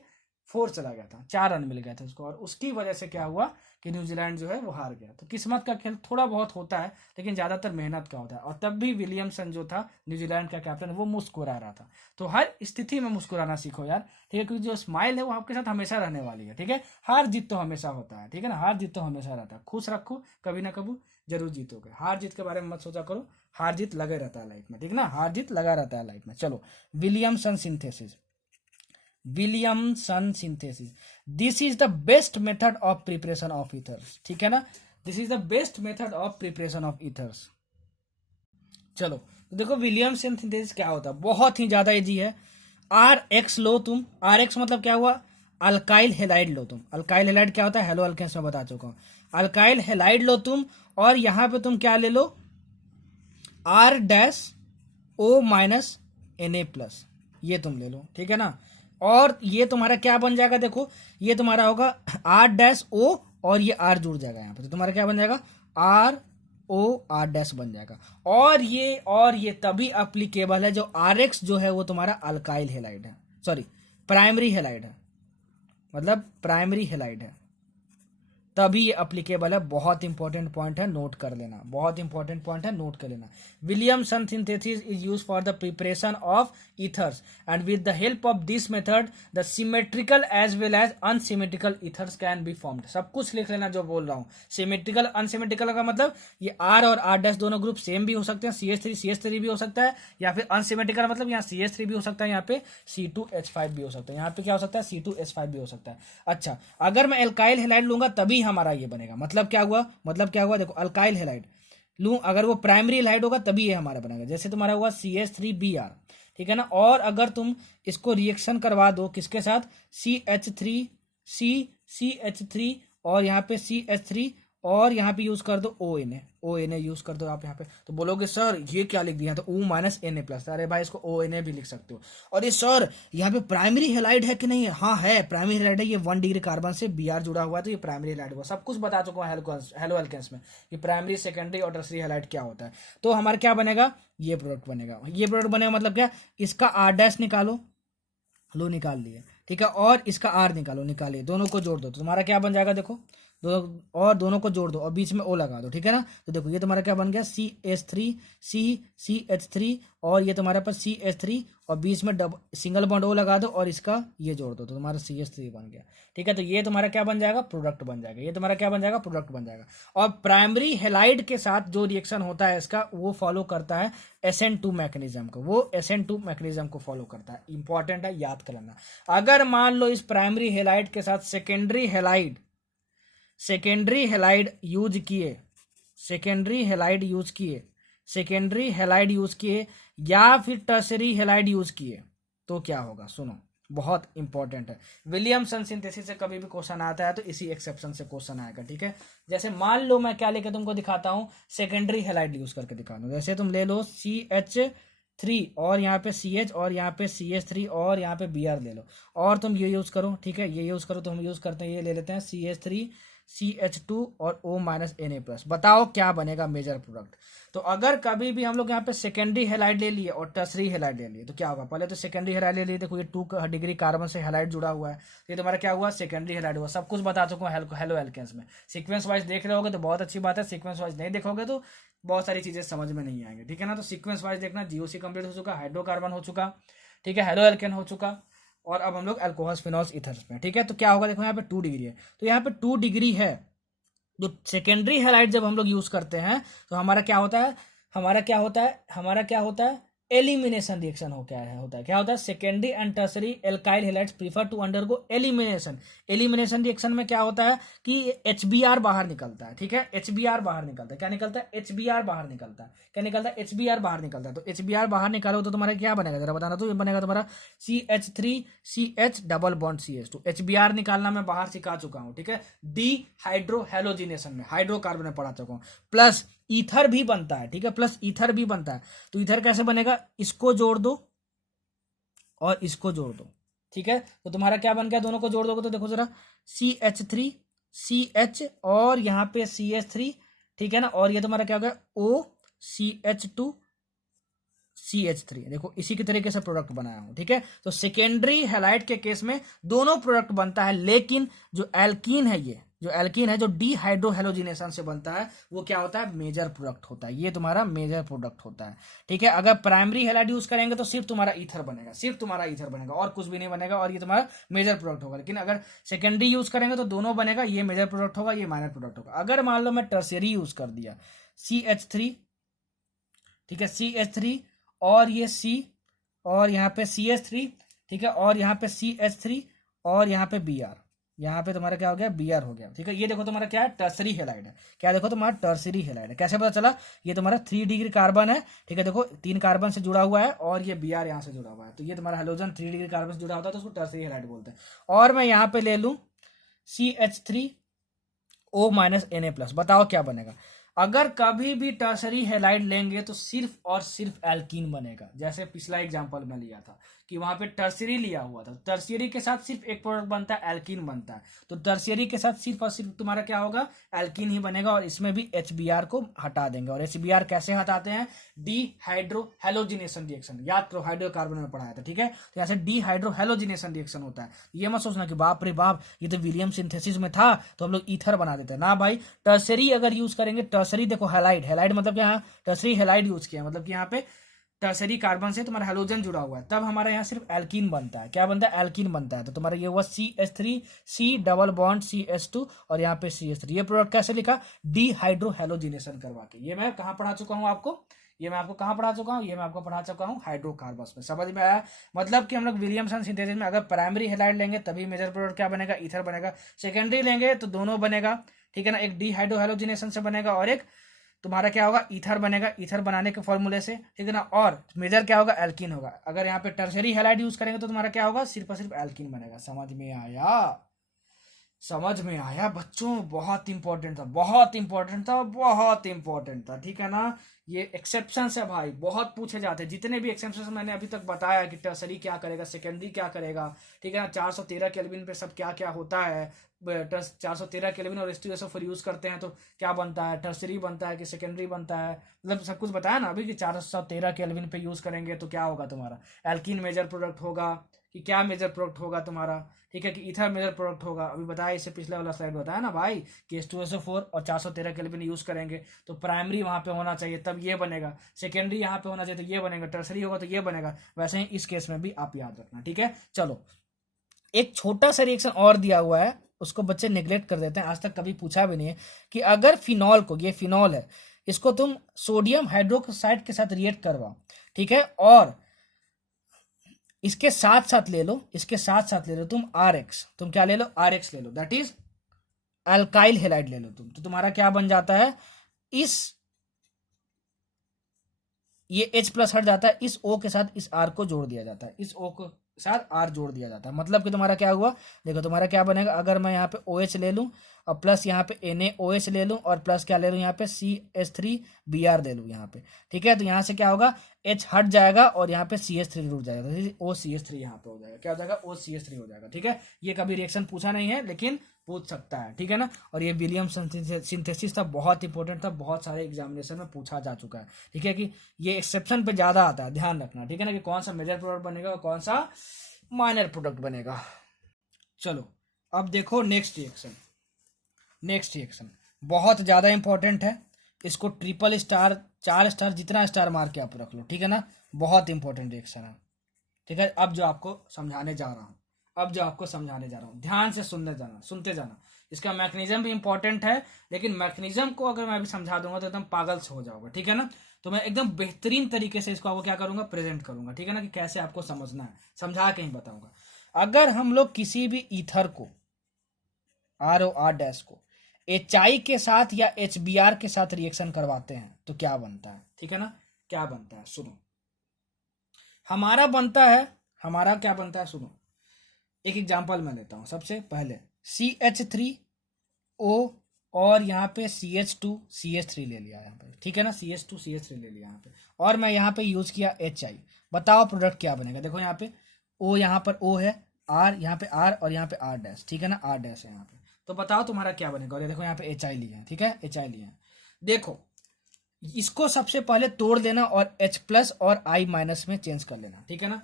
4 चला गया था, 4 रन मिल गया था उसको, और उसकी वजह से क्या हुआ कि न्यूजीलैंड जो है वो हार गया। तो किस्मत का खेल थोड़ा बहुत होता है, लेकिन ज़्यादातर मेहनत का होता है। और तब भी विलियमसन जो था न्यूजीलैंड का कैप्टन, वो मुस्कुरा रहा था। तो हर स्थिति में मुस्कुराना सीखो यार, ठीक है, क्योंकि जो स्माइल है वो आपके साथ हमेशा रहने वाली है, ठीक है। हार जीत तो हमेशा होता है, ठीक है ना, हार जीत तो हमेशा रहता है। खुश रखो, कभी ना कभी जरूर जीतोगे। हार जीत के बारे में मत सोचा करो, हार जीत लगे रहता है लाइफ में, ठीक ना, हार जीत लगा रहता है लाइफ में। चलो, Williamson synthesis, Williamson synthesis, this is the best method of preparation of ethers, ठीक है ना, this is the best method of preparation of ethers. चलो, तो देखो विलियमसन सिंथेसिस क्या होता है, बहुत ही ज्यादा इजी है। आर एक्स लो तुम, आर एक्स मतलब क्या हुआ, अल्काइल हेलाइड लो तुम। अल्काइल हेलाइड क्या होता है, हेलो अल्केन्स में बता चुका हूं। अल्काइल हेलाइड लो तुम, और यहां पे तुम क्या ले लो, R dash O minus N A plus, ये तुम ले लो, ठीक है ना। और ये तुम्हारा क्या बन जाएगा, देखो ये तुम्हारा होगा आर डैश ओ, और ये आर जुड़ जाएगा यहाँ पे, तो तुम्हारा क्या बन जाएगा, आर ओ आर डैश बन जाएगा। और ये तभी अप्लीकेबल है, जो आर एक्स जो है वो तुम्हारा अल्काइल हेलाइड है, सॉरी प्राइमरी हेलाइड है, मतलब प्राइमरी हेलाइड है, तभी ये अप्लीकेबल है। बहुत इंपॉर्टेंट पॉइंट है, नोट कर लेना, बहुत इंपॉर्टेंट पॉइंट है, नोट कर लेना। Williamson synthesis is use for the preparation of ethers, and with the help of this method the symmetrical as well as unsymmetrical ethers can be formed. सब कुछ लिख लेना जो बोल रहा हूँ। सिमेट्रिकल अनसिमेट्रिकल का मतलब ये आर और आर डैश दोनों ग्रुप सेम भी हो सकते हैं, CH3 भी हो सकता है, या फिर अनसिमेट्रिकल मतलब यहाँ CH3 भी हो सकता है, यहाँ पे C2H5 भी हो सकता है, यहाँ पे क्या हो सकता है, C2H5 भी हो सकता है। अच्छा, अगर मैं एल्काइल हेलाइड लूंगा तभी हमारा ये बनेगा, मतलब क्या हुआ, मतलब क्या हुआ, देखो अल्काइल हेलाइड लूं, अगर वो प्राइमरी हेलाइड होगा तभी ये हमारा बनेगा। जैसे तुम्हारा हुआ CH3Br, ठीक है ना, और अगर तुम इसको रिएक्शन करवा दो किसके साथ, CH3 और यहाँ पे CH3, और यहाँ पे यूज कर दो ONA यूज कर दो आप यहाँ पे, तो बोलोगे सर ये क्या लिख दिया, तो O माइनस Na प्लस, अरे भाई इसको ONA भी लिख सकते हो। और ये सर यहाँ पे प्राइमरी हेलाइड है कि नहीं है, हाँ है, प्राइमरी हेलाइड है, ये 1 डिग्री कार्बन से Br जुड़ा हुआ है, तो ये प्राइमरी हेलाइड हुआ। सब कुछ बता चुका हूँ हेलो एल्केन्स में, ये प्राइमरी सेकेंडरी और टर्सरी हेलाइड क्या होता है। तो हमारा क्या बनेगा, ये प्रोडक्ट बनेगा। ये प्रोडक्ट बनेगा मतलब क्या, इसका आर डैश निकालो, लो निकाल लिए, ठीक है, और इसका आर निकालो, निकालिए, दोनों को जोड़ दो, तो तुम्हारा क्या बन जाएगा, देखो और दोनों को जोड़ दो और बीच में ओ लगा दो, ठीक है ना। तो देखो ये तुम्हारा क्या बन गया, CH3 और ये तुम्हारे पास CH3, और बीच में सिंगल बॉन्ड ओ लगा दो और इसका ये जोड़ दो, तो तुम्हारा CH3 बन गया, ठीक है। तो ये तुम्हारा क्या बन जाएगा, प्रोडक्ट बन जाएगा, ये तुम्हारा क्या बन जाएगा, प्रोडक्ट बन जाएगा। और प्राइमरी हेलाइड के साथ जो रिएक्शन होता है इसका, वो फॉलो करता है SN2 मैकेनिज्म को, वो SN2 मैकेनिज्म को फॉलो करता है। इंपॉर्टेंट है, याद कर लेना। अगर मान लो इस प्राइमरी हेलाइड के साथ सेकेंडरी हेलाइड यूज किए, सेकेंडरी हेलाइड यूज किए या फिर टर्सरी हेलाइड यूज किए, तो क्या होगा, सुनो, बहुत इंपॉर्टेंट है। विलियमसन सिंथेसिस से कभी भी क्वेश्चन आता है तो इसी एक्सेप्शन से क्वेश्चन आएगा, ठीक है। जैसे मान लो मैं क्या लेके तुमको दिखाता हूं, सेकेंडरी हेलाइड यूज करके दिखा दूं। जैसे तुम ले लो CH3 और यहाँ पे CH और यहाँ पे CH3 और यहाँ पे Br ले लो, और तुम ये यूज करो, ठीक है, ये यूज करो। तो हम यूज करते हैं, ये ले लेते हैं CH3 CH2 और O माइनस Na प्लस। बताओ क्या बनेगा मेजर प्रोडक्ट। तो अगर कभी भी हम लोग यहाँ पे सेकेंडरी हेलाइड ले लिए और टर्सरी हेलाइड ले लिए, तो क्या होगा, पहले तो सेकेंडरी हेलाइड ले लिए, देखो ये 2 डिग्री कार्बन से हेलाइड जुड़ा हुआ है, तो ये तुम्हारा क्या हुआ, सेकेंडरी हेलाइड हुआ। सब कुछ बता चुका हूँ हेलो एल्केन्स में। सीक्वेंस वाइज देख रहे होगे तो बहुत अच्छी बात है, सीक्वेंस वाइज नहीं देखोगे तो बहुत सारी चीजें समझ में नहीं आएंगी, ठीक है ना। तो सीक्वेंस वाइज देखना, GOC कंप्लीट हो चुका, हाइड्रोकार्बन हो चुका, ठीक है, हेलो एल्केन हो चुका, और अब हम लोग अल्कोहल्स फिनॉल्स ईथर्स में, ठीक है। तो क्या होगा, देखो यहाँ पे 2 डिग्री है, तो यहाँ पे 2 डिग्री है। जो सेकेंडरी हेलाइड जब हम लोग यूज करते हैं तो हमारा क्या होता है, एलिमिनेशन रिएक्शन क्या होता है, secondary and tertiary alkyl halides prefer to undergo elimination reaction में क्या होता है कि HBr बाहर निकलता है, ठीक है, HBr बाहर निकलता है, क्या निकलता है, HBr बाहर निकलता है, क्या निकलता है, HBr बाहर निकलता है। तो HBr बाहर निकालो तो तुम्हारा क्या बनेगा, जरा बताना। तो ये बनेगा तुम्हारा CH3CH double bond CH2। HBr निकालना मैं बाहर सिखा चुका हूँ, ठीक है, डिहाइड्रो हेलोजिनेशन में, हाइड्रोकार्बन में पढ़ा चुका हूँ। प्लस ईथर भी बनता है, ठीक है, प्लस ईथर भी बनता है। तो ईथर कैसे बनेगा, इसको जोड़ दो और इसको जोड़ दो, ठीक है। तो तुम्हारा क्या बन गया, दोनों को जोड़ दोगे तो देखो जरा, CH3CH और यहाँ पे CH3, ठीक है ना, और ये तुम्हारा क्या हो गया, OCH2 CH3, देखो इसी के तरीके से प्रोडक्ट बनाया हूं, ठीक है। तो सेकेंडरी हैलाइड के केस में दोनों प्रोडक्ट बनता है, लेकिन जो एल्कीन है, ये जो एल्कीन है जो डीहाइड्रोहेलोजिनेशन से बनता है, वो क्या होता है, मेजर प्रोडक्ट होता है। ये तुम्हारा मेजर प्रोडक्ट होता है, ठीक है। अगर प्राइमरी हैलाइड यूज करेंगे तो सिर्फ तुम्हारा ईथर बनेगा, सिर्फ तुम्हारा ईथर बनेगा और कुछ भी नहीं बनेगा, और ये तुम्हारा मेजर प्रोडक्ट होगा। लेकिन अगर सेकेंडरी यूज करेंगे तो दोनों बनेगा, ये मेजर प्रोडक्ट होगा, ये माइनर प्रोडक्ट होगा। अगर मान लो मैं टर्शियरी यूज कर दिया, CH3, ठीक है, CH3 और ये C और यहाँ पे CH3, ठीक है, और यहाँ पे CH3 और यहाँ पे Br, यहाँ पे तुम्हारा क्या हो गया, Br हो गया, ठीक है। ये देखो तुम्हारा क्या है, टर्सरी हेलाइड है। क्या देखो तुम्हारा टर्सरी हेलाइड है, कैसे पता चला, ये तुम्हारा 3 डिग्री कार्बन है, ठीक है। देखो 3 कार्बन से जुड़ा हुआ है और ये Br यहाँ से जुड़ा हुआ है, तो ये तुम्हारा हेलोजन 3 डिग्री कार्बन से जुड़ा होता है, तो उसको टर्सरी हेलाइड बोलते हैं। और मैं यहाँ पे ले लूँ CH3O-Na+, बताओ क्या बनेगा। अगर कभी भी टर्सरी हेलाइड लेंगे तो सिर्फ और सिर्फ एल्कीन बनेगा। जैसे पिछला एग्जांपल में लिया था कि वहां पे टर्सरी लिया हुआ था, टर्सरी के साथ सिर्फ एक प्रोडक्ट बनता है, एल्कीन बनता है। तो टर्सरी के साथ सिर्फ और सिर्फ तुम्हारा क्या होगा, एल्कीन ही बनेगा। और इसमें भी HBr को हटा देंगे। और HBr कैसे हटाते हैं, डीहाइड्रोहेलोजिनेशन रिएक्शन, याद करो हाइड्रोकार्बन में पढ़ाया था, ठीक है। तो यहाँ से डीहाइड्रोहेलोजिनेशन रिएक्शन होता है। ये मत सोचना कि बाप रे बाप ये तो विलियम सिंथेसिस में था तो हम लोग ईथर बना देते हैं, ना भाई। टर्सरी अगर यूज करेंगे, टर्सरी देखो हैलाइड, हैलाइड मतलब क्या, टर्सरी हैलाइड यूज किया, मतलब कि यहाँ पे टर्सरी कार्बन से तुम्हारा हेलोजन जुड़ा हुआ है, तब हमारा यहाँ सिर्फ एल्कीन बनता है। क्या बनता है, एल्कीन बनता है। तो तुम्हारा ये हुआ CH3, C double bond CH2 और यहाँ पे CH3। ये प्रोडक्ट कैसे लिखा, डीहाइड्रोहेलोजिनेशन करवा के। ये मैं कहाँ पढ़ा चुका हूँ आपको, ये मैं आपको कहाँ पढ़ा चुका हूँ, ये मैं आपको पढ़ा चुका हूँ हाइड्रोकार्बन्स में। समझ में आया, मतलब कि हम लोग विलियमसन सिंथेसिस में अगर प्राइमरी हेलाइड लेंगे तभी मेजर प्रोडक्ट क्या बनेगा, ईथर बनेगा। सेकेंडरी लेंगे तो दोनों बनेगा, ठीक है ना, एक डीहाइड्रोहेलोजिनेशन से बनेगा और एक तुम्हारा क्या होगा, ईथर बनेगा, ईथर बनाने के फॉर्मूले से, ठीक है ना। और मेजर क्या होगा, एल्कीन होगा। अगर यहाँ पे टर्सरी हैलाइड यूज करेंगे तो तुम्हारा क्या होगा, सिर्फ और सिर्फ एल्कीन बनेगा। समझ में आया, समझ में आया बच्चों, बहुत इंपॉर्टेंट था, बहुत इंपॉर्टेंट था, बहुत इंपॉर्टेंट था, ठीक है ना। ये एक्सेप्शन है भाई, बहुत पूछे जाते हैं। जितने भी एक्सेप्शन मैंने अभी तक बताया कि टर्सरी क्या करेगा, सेकेंडरी क्या करेगा, ठीक है ना, 413 केल्विन पे सब क्या क्या होता है, 413 केल्विन और H2SO4 यूज करते हैं तो क्या बनता है, टर्सरी बनता है कि सेकेंडरी बनता है, मतलब सब कुछ बताया ना अभी कि 413 केल्विन पे यूज करेंगे तो क्या होगा, तुम्हारा एल्कीन मेजर प्रोडक्ट होगा कि क्या मेजर प्रोडक्ट होगा तुम्हारा, ठीक है, कि ईथर मेजर प्रोडक्ट होगा। अभी बताया, इससे पिछले वाला स्लाइड बताया ना भाई कि H2SO4 और 413 केल्विन यूज करेंगे तो प्राइमरी वहां पे होना चाहिए तब ये बनेगा, सेकेंडरी यहाँ पे होना चाहिए तो ये बनेगा, टर्सरी होगा तो ये बनेगा। वैसे ही इस केस में भी आप याद रखना, ठीक है। चलो एक छोटा सा रिएक्शन और दिया हुआ है, उसको बच्चे नेग्लेक्ट कर देते हैं, आज तक कभी पूछा भी नहीं है कि अगर फिनॉल को, ये फिनॉल है, इसको तुम सोडियम हाइड्रोक्साइड के साथ रिएक्ट करवाओ, ठीक है, और इसके साथ साथ ले लो, इसके साथ साथ ले लो तुम RX, तुम क्या ले लो, RX ले लो, दैट इज अल्काइल हेलाइड ले लो तुम, तो तुम्हारा क्या बन जाता है, इस ये H+ हट जाता है, इस O के साथ इस R को जोड़ दिया जाता है, इस O को साथ R जोड़ दिया जाता है। मतलब कि तुम्हारा क्या हुआ, देखो तुम्हारा क्या बनेगा, अगर मैं यहाँ पे OH ले लूँ और प्लस यहाँ पे NaOH ले लूँ और प्लस क्या ले लूँ यहाँ पे CH3Br ले लूँ यहाँ पे, ठीक है। तो यहाँ से क्या होगा, H हट जाएगा और यहाँ पे CH3 जुड़ जाएगा, तो OCH3 यहाँ पे हो जाएगा, क्या हो जाएगा, OCH3 हो जाएगा, ठीक है। ये कभी रिएक्शन पूछा नहीं है लेकिन पूछ सकता है, ठीक है ना। और ये विलियम सिंथेसिस था, बहुत इंपॉर्टेंट था, बहुत सारे एग्जामिनेशन में पूछा जा चुका है, ठीक है, कि ये एक्सेप्शन पे ज्यादा आता है, ध्यान रखना, ठीक है ना, कि कौन सा मेजर प्रोडक्ट बनेगा और कौन सा माइनर प्रोडक्ट बनेगा। चलो अब देखो नेक्स्ट रिएक्शन, नेक्स्ट रिएक्शन बहुत ज्यादा इंपॉर्टेंट है, इसको ट्रिपल स्टार, 4 स्टार, जितना स्टार मार के आप रख लो, ठीक है ना, बहुत इंपॉर्टेंट रिएक्शन है, ठीक है। अब जो आपको समझाने जा रहा हूँ, अब जो आपको समझाने जा रहा हूँ, ध्यान से सुनने जाना, सुनते जाना। इसका मैकेनिज्म भी इंपॉर्टेंट है, लेकिन मैकेनिज्म को अगर मैं अभी समझा दूंगा तो एकदम पागल से हो जाओगे, ठीक है ना। तो मैं एकदम बेहतरीन तरीके से इसको आपको क्या करूंगा, प्रेजेंट करूंगा, ठीक है ना, कि कैसे आपको समझना है, समझा के ही बताऊंगा। अगर हम लोग किसी भी ईथर को, ROR- को HI के साथ या HBr के साथ रिएक्शन करवाते हैं तो क्या बनता है, ठीक है ना, क्या बनता है, सुनो। हमारा बनता है, हमारा क्या बनता है, सुनो। एक एग्जांपल मैं लेता हूं, सबसे पहले CH3O और यहाँ पे CH2CH3 ले लिया यहाँ पे, ठीक है ना, CH2CH3 ले लिया यहाँ पे, और मैं यहाँ पे यूज किया HI। बताओ प्रोडक्ट क्या बनेगा, देखो यहाँ पे O, यहाँ पर O है, R यहाँ पे R और यहाँ पे R', ठीक है ना, R' है यहाँ पे। तो बताओ तुम्हारा क्या बनेगा, और ये देखो यहाँ पे HI लिया है, ठीक है, HI लिया है। देखो इसको सबसे पहले तोड़ देना और H प्लस और I माइनस में चेंज कर लेना, ठीक है ना।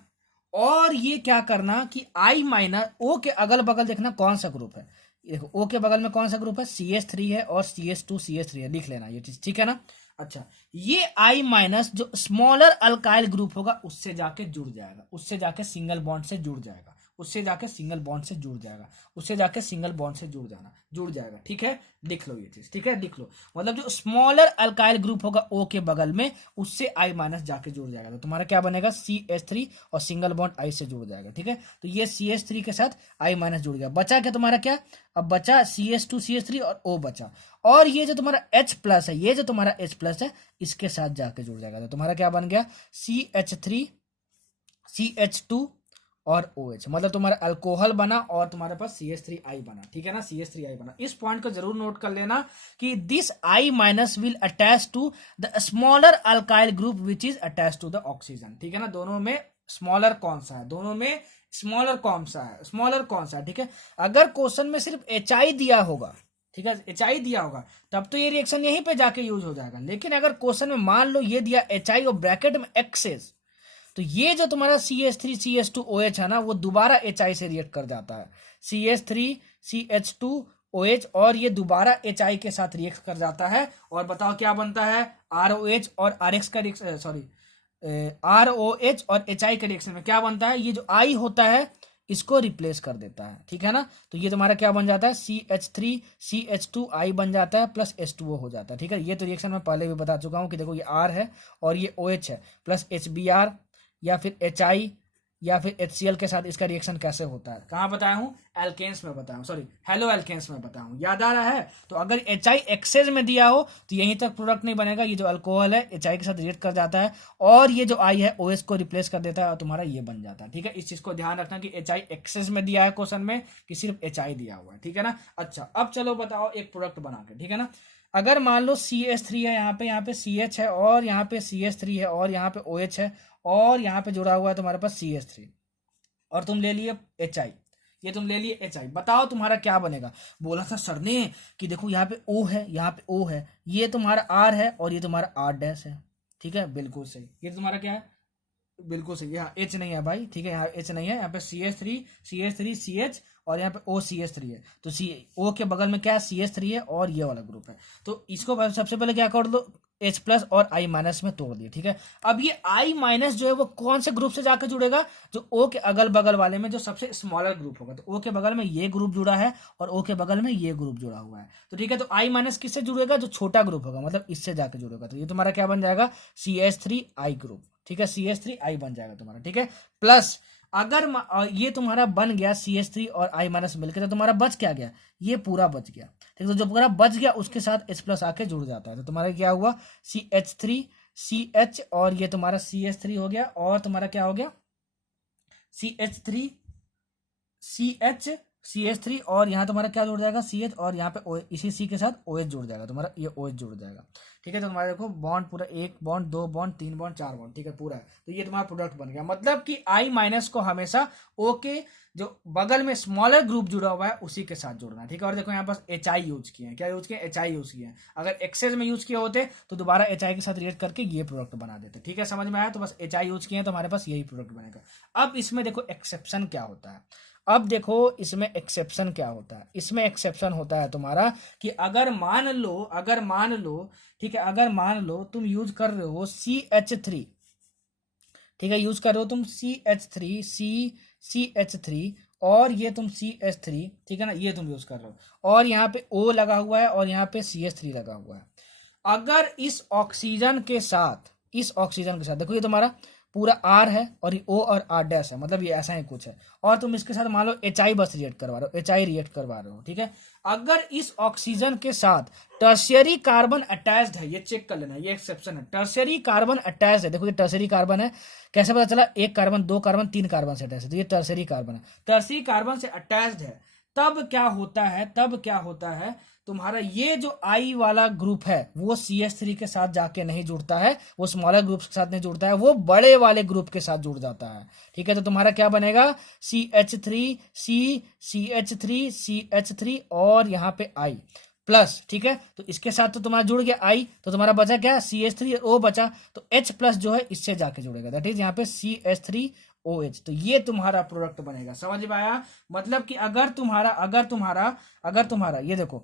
और ये क्या करना कि I माइनस O के अगल बगल देखना कौन सा ग्रुप है। देखो O के बगल में कौन सा ग्रुप है, CH3 है और CH2 है, लिख लेना ये चीज, ठीक है ना। अच्छा, ये I माइनस जो स्मॉलर अल्काइल ग्रुप होगा उससे जाके जुड़ जाएगा, उससे जाके सिंगल बॉन्ड से जुड़ जाएगा, उससे जाके सिंगल बॉन्ड से जुड़ जाएगा, उससे जाके सिंगल बॉन्ड से जुड़ जाएगा, ठीक है। लिख लो ये चीज, ठीक है, लिख लो। मतलब जो स्मॉलर अल्काइल ग्रुप होगा O के बगल में उससे I माइनस जाके जुड़ जाएगा, तो तुम्हारा क्या बनेगा, CH3 और सिंगल बॉन्ड I से जुड़ जाएगा, ठीक है। तो ये CH3 के साथ I माइनस जुड़ गया, बचा क्या तुम्हारा, क्या अब बचा CH2 CH3 और O बचा। और ये जो तुम्हारा H प्लस है, ये जो तुम्हारा H प्लस है इसके साथ जाके जुड़ जाएगा, तो तुम्हारा क्या बन गया, CH3 CH2 और OH, मतलब तुम्हारा अल्कोहल बना और तुम्हारे पास CH3I बना, ठीक है ना, CH3I बना। इस पॉइंट को जरूर नोट कर लेना कि this I minus will attach to the smaller alkyl group which is attach to the oxygen, ठीक है ना। दोनों में स्मॉलर कौन सा है, दोनों में स्मॉलर कौन सा है, स्मॉलर कौन सा है, ठीक है। अगर क्वेश्चन में सिर्फ HI दिया होगा, ठीक है, HI दिया होगा तब तो ये रिएक्शन यहीं पे जाके यूज हो जाएगा। लेकिन अगर क्वेश्चन में मान लो ये दिया HI और ब्रैकेट में एक्सेस, तो ये जो तुम्हारा CH3 CH2OH है ना वो दोबारा HI से रिएक्ट कर जाता है, CH3 CH2OH, और ये दोबारा HI के साथ रिएक्ट कर जाता है। और बताओ क्या बनता है, ROH और RX का रिएक्शन, सॉरी ROH और HI के रिएक्शन में क्या बनता है, ये जो I होता है इसको रिप्लेस कर देता है, ठीक है ना। तो ये तुम्हारा क्या बन जाता है, CH3 CH2I बन जाता है प्लस H2O हो जाता है, ठीक है। ये तो रिएक्शन मैं पहले भी बता चुका हूँ कि देखो ये R है और ये OH है प्लस HBr या फिर HI या फिर HCl के साथ इसका रिएक्शन कैसे होता है, कहाँ बताया हूँ, एल्केन्स में बताया हूँ, सॉरी हेलो एल्केन्स में बताया हूँ, याद आ रहा है। तो अगर HI एक्सेस में दिया हो तो यहीं तक प्रोडक्ट नहीं बनेगा, ये जो अल्कोहल है HI के साथ रिएक्ट कर जाता है और ये जो I है OH को रिप्लेस कर देता है और तुम्हारा ये बन जाता है, ठीक है। इस चीज को ध्यान रखना कि HI एक्सेस में दिया है क्वेश्चन में कि सिर्फ HI दिया हुआ है, ठीक है ना। अच्छा, अब चलो बताओ एक प्रोडक्ट बना के, ठीक है ना। अगर मान लो CH3 है, यहाँ पे CH है और यहाँ पे CH3 है और यहाँ पे OH है और यहाँ पे जुड़ा हुआ है तुम्हारे पास CH3 और तुम ले लिए HI, ये तुम ले लिए HI, बताओ तुम्हारा क्या बनेगा। बोला था सर ने कि देखो यहाँ पे O है, यहाँ पे O है, ये तुम्हारा R है और ये तुम्हारा R डैश है, ठीक है, बिल्कुल सही। ये तुम्हारा क्या है, बिल्कुल सही, यहाँ H नहीं है भाई, ठीक है, यहाँ H नहीं है, यहाँ पे CH3 CH और यहाँ पे OCH3 है, तो O के बगल में क्या है, CH3 है और ये वाला ग्रुप है। तो इसको सबसे पहले क्या कर दो, H प्लस और I माइनस में तोड़ दिए, ठीक है। अब ये I माइनस जो है वो कौन से ग्रुप से जाकर जुड़ेगा, जो O के अगल बगल वाले में जो सबसे स्मॉलर ग्रुप होगा। तो O के बगल में ये ग्रुप जुड़ा है और O के बगल में ये ग्रुप जुड़ा हुआ है, तो ठीक है। तो I माइनस किससे जुड़ेगा, जो छोटा ग्रुप होगा, मतलब इससे जाकर जुड़ेगा। तो ये तुम्हारा क्या बन जाएगा, CH3I ग्रुप, ठीक है, CH3I बन जाएगा तुम्हारा, ठीक है। प्लस अगर ये तुम्हारा बन गया CH3 और I माइनस मिलकर, तो तुम्हारा बच क्या गया, ये पूरा बच गया, ठीक है। तो जो पूरा बच गया उसके साथ H प्लस आके जुड़ जाता है, तो तुम्हारा क्या हुआ, CH3 CH और ये तुम्हारा CH3 हो गया और तुम्हारा क्या हो गया, CH3 CH3 और यहाँ तुम्हारा क्या जुड़ जाएगा, CH और यहाँ पे इसी C के साथ OH जुड़ जाएगा, तुम्हारा ये OH जुड़ जाएगा, ठीक है। तो तुम्हारे देखो बॉन्ड पूरा 1 बॉन्ड 2 बॉन्ड 3 बॉन्ड 4 बॉन्ड, ठीक है, पूरा है। तो ये तुम्हारा प्रोडक्ट बन गया, मतलब कि I माइनस को हमेशा O के जो बगल में स्मॉलर ग्रुप जुड़ा हुआ है उसी के साथ जोड़ना है, ठीक है। और देखो यहाँ पास HI यूज किए हैं, क्या यूज किए, HI यूज किए हैं। अगर एक्सेस में यूज किए होते तो दोबारा HI के साथ रिएक्ट करके ये प्रोडक्ट बना देते, ठीक है, समझ में आया। तो बस HI यूज किए हैं तो हमारे पास यही प्रोडक्ट बनेगा। अब इसमें देखो एक्सेप्शन क्या होता है, अब देखो इसमें एक्सेप्शन क्या होता है, इसमें एक्सेप्शन होता है तुम्हारा कि अगर मान लो, ठीक है, अगर मान लो तुम यूज कर रहे हो CH3, ठीक है, यूज कर रहे हो तुम CH3 और ये तुम CH3, ठीक है ना, ये तुम यूज कर रहे हो और यहाँ पे O लगा हुआ है और यहाँ पे CH3 लगा हुआ है। अगर इस ऑक्सीजन के साथ देखो ये तुम्हारा पूरा R है और ये O और R डैश है, मतलब ये ऐसा ही कुछ है, और तुम इसके साथ मान लो HI बस रिएक्ट करवा रहे हो, HI रिएक्ट करवा रहे हो, ठीक है। अगर इस ऑक्सीजन के साथ टर्शियरी कार्बन अटैच्ड है, ये चेक कर लेना, ये एक्सेप्शन है, टर्शियरी कार्बन अटैच्ड है। देखो ये टर्शियरी कार्बन है, कैसे पता चला, 1 कार्बन 2 कार्बन 3 कार्बन से अटैच है, तो ये टर्शियरी कार्बन है, टर्शियरी कार्बन से अटैच्ड है। तब क्या होता है तुम्हारा ये जो I वाला ग्रुप है वो CH3 के साथ जाके नहीं जुड़ता है, वो स्मॉलर ग्रुप के साथ नहीं जुड़ता है, वो बड़े वाले ग्रुप के साथ जुड़ जाता है, ठीक है। तो तुम्हारा क्या बनेगा, CH3 CH3 और यहाँ पे I, प्लस, ठीक है। तो इसके साथ तो तुम्हारा जुड़ गया आई, तो तुम्हारा बचा क्या, CH3 ओ बचा, तो H प्लस जो है इससे जाके जुड़ेगा, दैट इज यहाँ पे CH3OH। तो ये तुम्हारा प्रोडक्ट बनेगा, समझ में आया। मतलब कि अगर तुम्हारा ये देखो,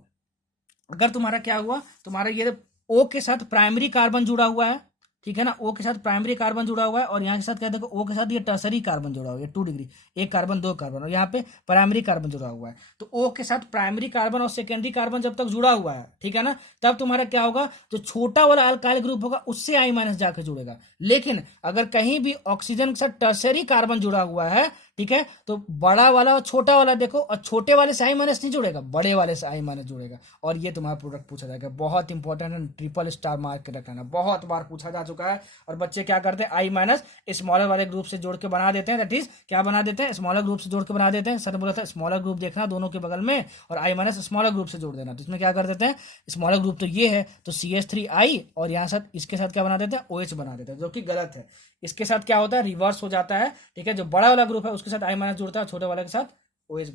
अगर तुम्हारा क्या हुआ, तुम्हारा ये O के साथ प्राइमरी कार्बन जुड़ा हुआ है, ठीक है ना, O के साथ प्राइमरी कार्बन जुड़ा हुआ है, और यहाँ के साथ क्या देखो, O के साथ ये टर्सरी कार्बन जुड़ा हुआ है, 2 डिग्री, एक कार्बन दो कार्बन, और यहाँ पे प्राइमरी कार्बन जुड़ा हुआ है। तो O के साथ प्राइमरी कार्बन और सेकेंडरी कार्बन जब तक जुड़ा हुआ है, ठीक है ना, तब तुम्हारा क्या होगा, जो छोटा वाला अल्काइल ग्रुप होगा उससे I माइनस जाके जुड़ेगा। लेकिन अगर कहीं भी ऑक्सीजन के साथ टर्सरी कार्बन जुड़ा हुआ है, ठीक है, तो बड़ा वाला और छोटा वाला देखो, और छोटे वाले से I माइनस नहीं जुड़ेगा, बड़े वाले से I माइनस जुड़ेगा, और ये तुम्हारा प्रोडक्ट पूछा जाएगा। बहुत इंपॉर्टेंट है, ट्रिपल स्टार मार्क के रखना, बहुत बार पूछा जा चुका है। और बच्चे क्या करते हैं, I माइनस स्मॉलर वाले ग्रुप से जोड़ के बना देते हैं, दैट इज क्या बना देते हैं, स्मॉलर ग्रुप से जोड़ के बना देते हैं। सर ने बोला था स्मॉलर ग्रुप देखना दोनों के बगल में, और I माइनस स्मॉलर ग्रुप से जोड़ देना। तो इसमें क्या कर देते हैं, स्मॉलर ग्रुप तो ये है, तो CH3I, और यहाँ साथ इसके साथ क्या बना देते हैं, OH बना देते हैं, जो कि गलत है। इसके साथ क्या होता है, रिवर्स हो जाता है, ठीक है। जो बड़ा वाला ग्रुप है उसके साथ I माइनस जुड़ता है, छोटे वाले के साथ OH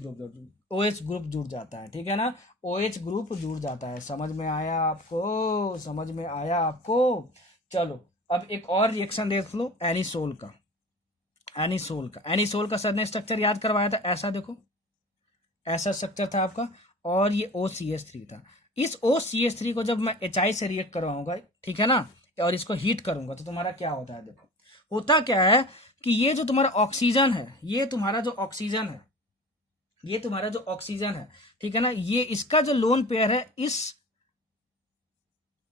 ग्रुप जुड़ जाता है, ठीक है ना, OH ग्रुप जुड़ जाता है। समझ में आया आपको, समझ में आया आपको। चलो अब एक और रिएक्शन देख लो, एनिसोल का। एनिसोल का सर ने स्ट्रक्चर याद करवाया था, ऐसा देखो, ऐसा स्ट्रक्चर था आपका, और ये OCH3 था। इस OCH3 को जब मैं HI से रिएक्ट करवाऊंगा, ठीक है ना, और इसको हीट करूंगा, तो तुम्हारा क्या होता है, देखो होता क्या है कि ये जो तुम्हारा ऑक्सीजन है, ये तुम्हारा जो ऑक्सीजन है, ठीक है ना, ये इसका जो लोन पेयर है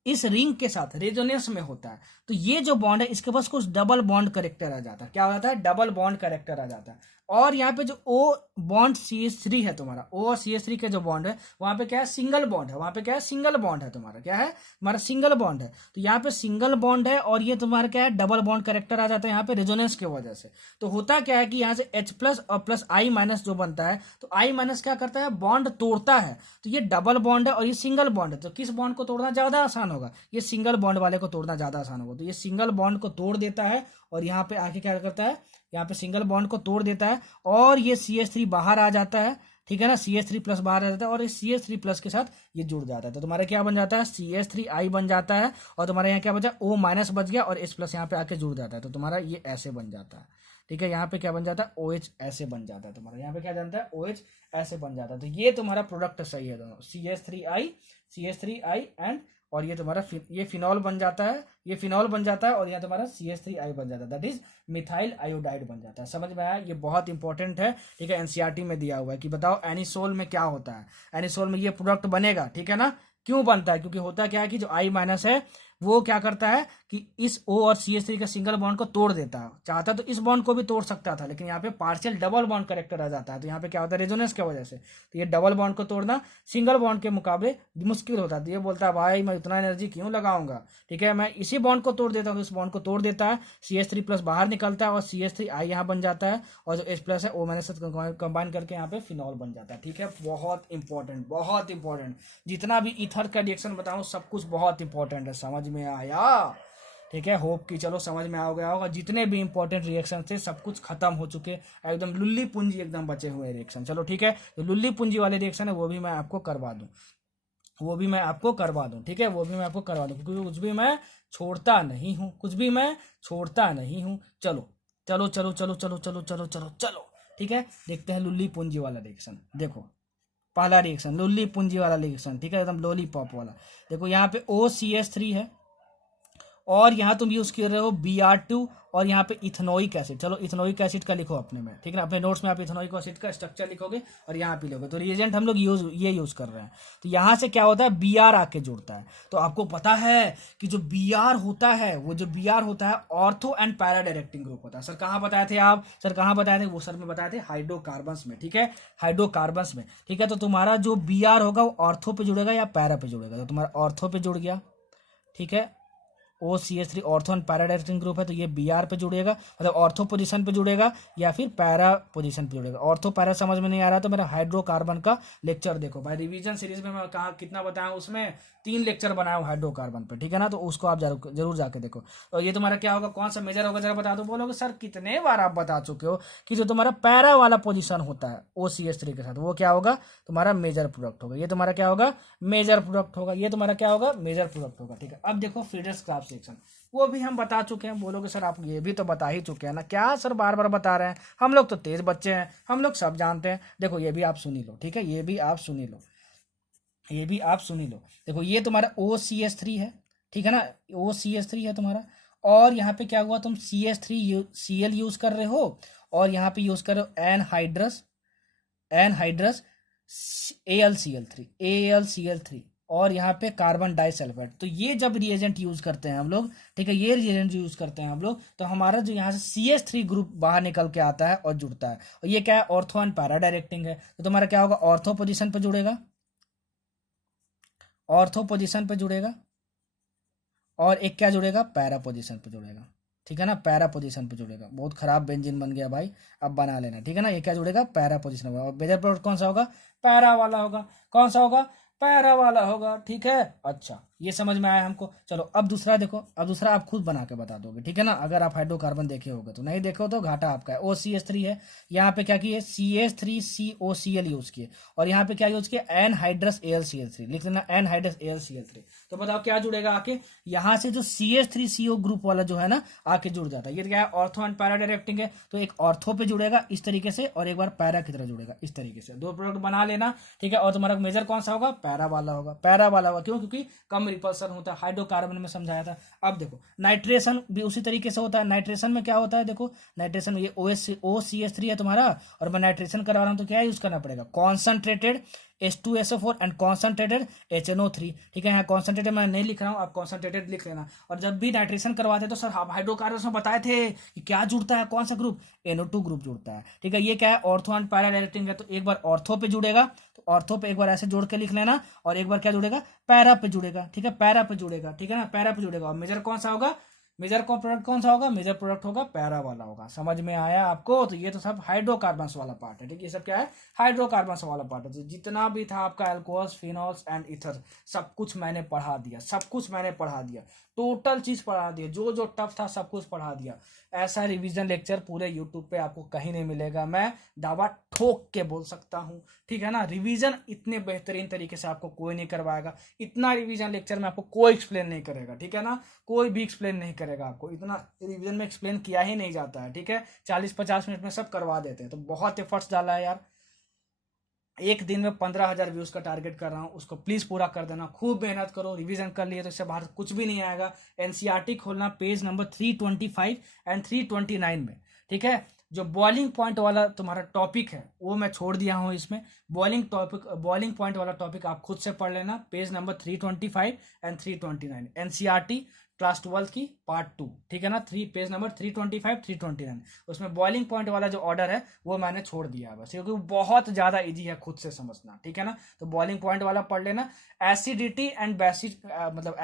इस रिंग के साथ रेजोनेंस में होता है। तो ये जो बॉन्ड है इसके पास कुछ डबल बॉन्ड करेक्टर आ जाता है, क्या हो जाता है, डबल बॉन्ड करेक्टर आ जाता है। और यहाँ पे जो O बॉन्ड CH3 है तुम्हारा, O और CH3 के जो बॉन्ड है, वहां पे क्या है, सिंगल बॉन्ड है, वहां पे क्या है, सिंगल बॉन्ड है तुम्हारा, क्या है, तुम्हारा सिंगल बॉन्ड है। तो यहाँ पे सिंगल बॉन्ड है, और ये तुम्हारा क्या है, डबल बॉन्ड करेक्टर आ जाता है यहाँ पे रेजोनेंस की वजह से। तो होता क्या है कि यहाँ से H प्लस और प्लस I माइनस जो बनता है, तो I माइनस क्या करता है, बॉन्ड तोड़ता है। तो ये डबल बॉन्ड है और ये सिंगल बॉन्ड है, तो किस बॉन्ड को तोड़ना ज्यादा आसान होगा, ये सिंगल बॉन्ड वाले को तोड़ना ज्यादा आसान होगा। तो ये सिंगल बॉन्ड को तोड़ देता है, और यहाँ पे आके क्या करता है, यहाँ पे सिंगल बॉन्ड को तोड़ देता है, और ये CH3 बाहर आ जाता है, ठीक है ना, CH3 प्लस बाहर आ जाता है, और इस CH3 प्लस के साथ ये जुड़ जाता है। तो तुम्हारा क्या बन जाता है, CH3I बन जाता है, और तुम्हारे यहाँ क्या बचा, O माइनस बच गया, और H प्लस यहाँ पे आके जुड़ जाता है। तो तुम्हारा ये ऐसे बन जाता है, ठीक है। यहाँ पे क्या बन जाता है, OH ऐसे बन जाता है तुम्हारा, यहाँ पे क्या जानता है, OH ऐसे बन जाता है। तो ये तुम्हारा प्रोडक्ट सही है दोनों, CH3I एंड, और ये तुम्हारा ये फिनॉल बन जाता है, और यहाँ तुम्हारा CH3I बन जाता है, दैट इज मिथाइल आयोडाइड बन जाता है। समझ में आया, ये बहुत इंपॉर्टेंट है, ठीक है। एनसीईआरटी में दिया हुआ है कि बताओ एनिसोल में क्या होता है, एनिसोल में ये प्रोडक्ट बनेगा, ठीक है ना। क्यों बनता है, क्योंकि होता क्या है कि जो I माइनस है वो क्या करता है कि इस O और CH3 के सिंगल बॉन्ड को तोड़ देता है। चाहता तो इस बॉन्ड को भी तोड़ सकता था, लेकिन यहाँ पे पार्शियल डबल बॉन्ड करेक्टर आ जाता है। तो यहाँ पे क्या होता है, रेजोनेंस की वजह से, तो ये डबल बॉन्ड को तोड़ना सिंगल बॉन्ड के मुकाबले मुश्किल होता है। तो ये बोलता है भाई मैं इतना एनर्जी क्यों लगाऊंगा, ठीक है, मैं इसी बॉन्ड को तोड़ देता हूँ। तो इस बॉन्ड को तोड़ देता है, CH3 प्लस बाहर निकलता है, और CH3I यहाँ बन जाता है, और जो H प्लस है O माइनस कंबाइन करके यहाँ पे फिनॉल बन जाता है, ठीक है। बहुत इंपॉर्टेंट, जितना भी ईथर का रिएक्शन बताऊँ सब कुछ बहुत इंपॉर्टेंट है, समझ में आया, ठीक है। होप कि चलो समझ में आ गया होगा। जितने भी इंपॉर्टेंट रिएक्शन थे सब कुछ खत्म हो चुके, एकदम लुल्ली पूंजी एकदम बचे हुए रिएक्शन। चलो ठीक है, तो लुल्ली पूंजी वाले रिएक्शन है वो भी मैं आपको करवा दूं, ठीक है, वो भी मैं आपको करवा दूं, क्योंकि कुछ भी मैं छोड़ता नहीं हूँ, चलो ठीक है। देखते हैं लुल्ली पूंजी वाला रिएक्शन। देखो पहला रिएक्शन लुल्ली पूंजी वाला रिएक्शन, ठीक है, एकदम लॉलीपॉप वाला। देखो यहाँ पे OCH3 है, और यहाँ तुम यूज कर रहे हो Br2, और यहाँ पे इथेनोइक एसिड। चलो इथेनोइक एसिड का लिखो अपने में, ठीक है ना, अपने नोट्स में आप इथेनोइक एसिड का स्ट्रक्चर लिखोगे और यहाँ पे लिखोगे। तो रिएजेंट हम लोग यूज कर रहे हैं। तो यहाँ से क्या होता है, Br आके जुड़ता है। तो आपको पता है कि जो Br होता है ortho and para directing group होता है। सर कहाँ बताए थे आप, वो सर में बताए थे हाइड्रोकार्बन्स में, ठीक है, हाइड्रोकार्बन्स में, ठीक है। तो तुम्हारा जो Br होगा वो ऑर्थो पे जुड़ेगा या पैरा पे जुड़ेगा, तो तुम्हारा ऑर्थो पे जुड़ गया, ठीक है, OCH3 ortho and para directing group है, तो ये BR पे जुड़ेगा, मतलब ऑर्थो पोजीशन पे जुड़ेगा या फिर पैरा पोजीशन पे जुड़ेगा। ऑर्थो पैरा समझ में नहीं आ रहा तो मेरा हाइड्रोकार्बन का लेक्चर देखो भाई, रिवीजन सीरीज में मैं कहा कितना बताया हूँ, उसमें 3 लेक्चर बनाया हूँ हाइड्रोकार्बन पे, ठीक है ना, तो उसको आप जरूर जाके देखो। और ये तुम्हारा क्या होगा, कौन सा मेजर होगा जरा बता दो। बोलोगे सर कितने बार आप बता चुके हो कि जो तुम्हारा पैरा वाला पोजीशन होता है OCH3 के साथ, वो क्या होगा, तुम्हारा मेजर प्रोडक्ट होगा। ये तुम्हारा क्या होगा, मेजर प्रोडक्ट होगा। ये तुम्हारा क्या होगा, मेजर प्रोडक्ट होगा, ठीक है। अब देखो फ्रीडर्स क्रॉस रिएक्शन, वो भी हम बता चुके हैं। बोलोगे सर आप ये भी तो बता ही चुके हैं ना, क्या सर बार बार बता रहे हैं, हम लोग तो तेज बच्चे हैं, हम लोग सब जानते हैं। देखो ये भी आप सुनी लो, ठीक है, ये भी आप सुनी लो, ये भी आप सुनी लो। देखो ये तुम्हारा OCH3 है, ठीक है ना, OCH3 है तुम्हारा, और यहाँ पे क्या हुआ, तुम CH3Cl यूज कर रहे हो, और यहाँ पे यूज कर रहे हो एनहाइड्रस AlCl3 और यहाँ पे कार्बन डाइसल्फाइड। तो ये जब रिएजेंट यूज करते हैं हम लोग, ठीक है, ये रिएजेंट यूज करते हैं हम लोग, तो हमारा जो यहाँ से CH3 ग्रुप बाहर निकल के आता है और जुड़ता है। और ये क्या है, ऑर्थो एंड पैरा डायरेक्टिंग है, तो तुम्हारा क्या होगा, ऑर्थो पोजिशन पे जुड़ेगा, ऑर्थो पोजीशन पे जुड़ेगा, और एक क्या जुड़ेगा, पैरा पोजीशन पे जुड़ेगा, ठीक है ना, पैरा पोजीशन पे जुड़ेगा। बहुत खराब बेंजीन बन गया भाई, अब बना लेना, ठीक है ना। ये क्या जुड़ेगा, पैरा पोजीशन में। और मेजर प्रोडक्ट कौन सा होगा, पैरा वाला होगा। कौन सा होगा, पैरा वाला होगा, ठीक है। अच्छा ये समझ में आया हमको। चलो अब दूसरा देखो, अब दूसरा आप खुद बना के बता दोगे, ठीक है ना, अगर आप हाइड्रोकार्बन देखे होगे तो। नहीं देखो तो घाटा आपका है। OCH3 है, यहाँ पे क्या किए, CH3COCl यूज किए, और यहाँ पे क्या यूज किया, एनहाइड्रस AlCl3, लिख लेना एनहाइड्रस AlCl3। तो बताओ क्या जुड़ेगा आके, यहाँ से जो CH3CO ग्रुप वाला जो है ना आके जुड़ जाता है। ये क्या है, ऑर्थो एंड पैरा डायरेक्टिंग है, तो एक ऑर्थो पे जुड़ेगा इस तरीके से, और एक बार पैरा की तरह जुड़ेगा इस तरीके से। 2 प्रोडक्ट बना लेना, ठीक है। और तुम्हारा मेजर कौन सा होगा, पैरा वाला होगा, पैरा वाला होगा। क्यों, क्योंकि कम रिपल्सन होता है, हाइड्रोकार्बन में समझाया था। अब देखो नाइट्रेशन भी उसी तरीके से होता है। नाइट्रेशन में क्या होता है, देखो नाइट्रेशन में ये OCH3 है तुम्हारा, और मैं नाइट्रेशन करवा रहा हूं तो क्या यूज करना पड़ेगा, concentrated H2SO4 and concentrated HNO3, ठीक है। यहाँ कॉन्सनट्रेटेड मैं नहीं लिख रहा हूँ, आप कॉन्सनट्रेटेड लिख लेना। और जब भी नाइट्रेशन करवाते तो सर आप हाइड्रोकार्बन में बताए थे कि क्या जुड़ता है, कौन सा ग्रुप, NO2 ग्रुप जुड़ता है, ठीक है। ये क्या है, ऑर्थो एंड पैरा डायरेक्टिंग है, तो एक बार ऑर्थो पे जुड़ेगा, तो ऑर्थो पे एक बार ऐसे जोड़ के लिख लेना, और एक बार क्या जुड़ेगा, पैरा पे जुड़ेगा, ठीक है, पैरा पे जुड़ेगा, ठीक है ना, पैरा पे जुड़ेगा। और मेजर कौन सा होगा, मेजर का प्रोडक्ट कौन सा होगा, मेजर प्रोडक्ट होगा पैरा वाला होगा। समझ में आया आपको। तो ये तो सब हाइड्रोकार्बन्स वाला पार्ट है, ठीक है, ये सब क्या है, हाइड्रोकार्बन्स वाला पार्ट है। तो जितना भी था आपका अल्कोहल्स, फिनॉल्स एंड ईथर, सब कुछ मैंने पढ़ा दिया, सब कुछ मैंने पढ़ा दिया, टोटल चीज पढ़ा दिया, जो जो टफ था सब कुछ पढ़ा दिया। ऐसा रिवीजन लेक्चर पूरे यूट्यूब पे आपको कहीं नहीं मिलेगा, मैं दावा ठोक के बोल सकता हूँ, ठीक है ना। रिवीजन इतने बेहतरीन तरीके से आपको कोई नहीं करवाएगा, इतना रिवीजन लेक्चर में आपको कोई एक्सप्लेन नहीं करेगा, ठीक है ना, कोई भी एक्सप्लेन नहीं करेगा आपको, इतना रिवीजन में एक्सप्लेन किया ही नहीं जाता है, ठीक है। 40-50 मिनट में सब करवा देते हैं, तो बहुत एफर्ट्स डाला है यार। एक दिन में 15,000 व्यूज का टारगेट कर रहा हूँ, उसको प्लीज पूरा कर देना, खूब मेहनत करो। रिवीजन कर लिए तो इससे बाहर कुछ भी नहीं आएगा। एनसीईआरटी खोलना पेज नंबर 325 एंड 329 में, ठीक है। जो बॉइलिंग पॉइंट वाला तुम्हारा टॉपिक है वो मैं छोड़ दिया हूँ इसमें। बॉइलिंग पॉइंट वाला टॉपिक आप खुद से पढ़ लेना, page number 325 and 329, NCERT class 12 की पार्ट 2, ठीक है ना, पेज नंबर 325 329। उसमें बॉइलिंग पॉइंट वाला जो ऑर्डर है वो मैंने छोड़ दिया है बस, क्योंकि वो बहुत ज्यादा इजी है खुद से समझना, ठीक है ना। तो बॉइलिंग पॉइंट वाला पढ़ लेना। एसिडिटी एंड बेसिक मतलब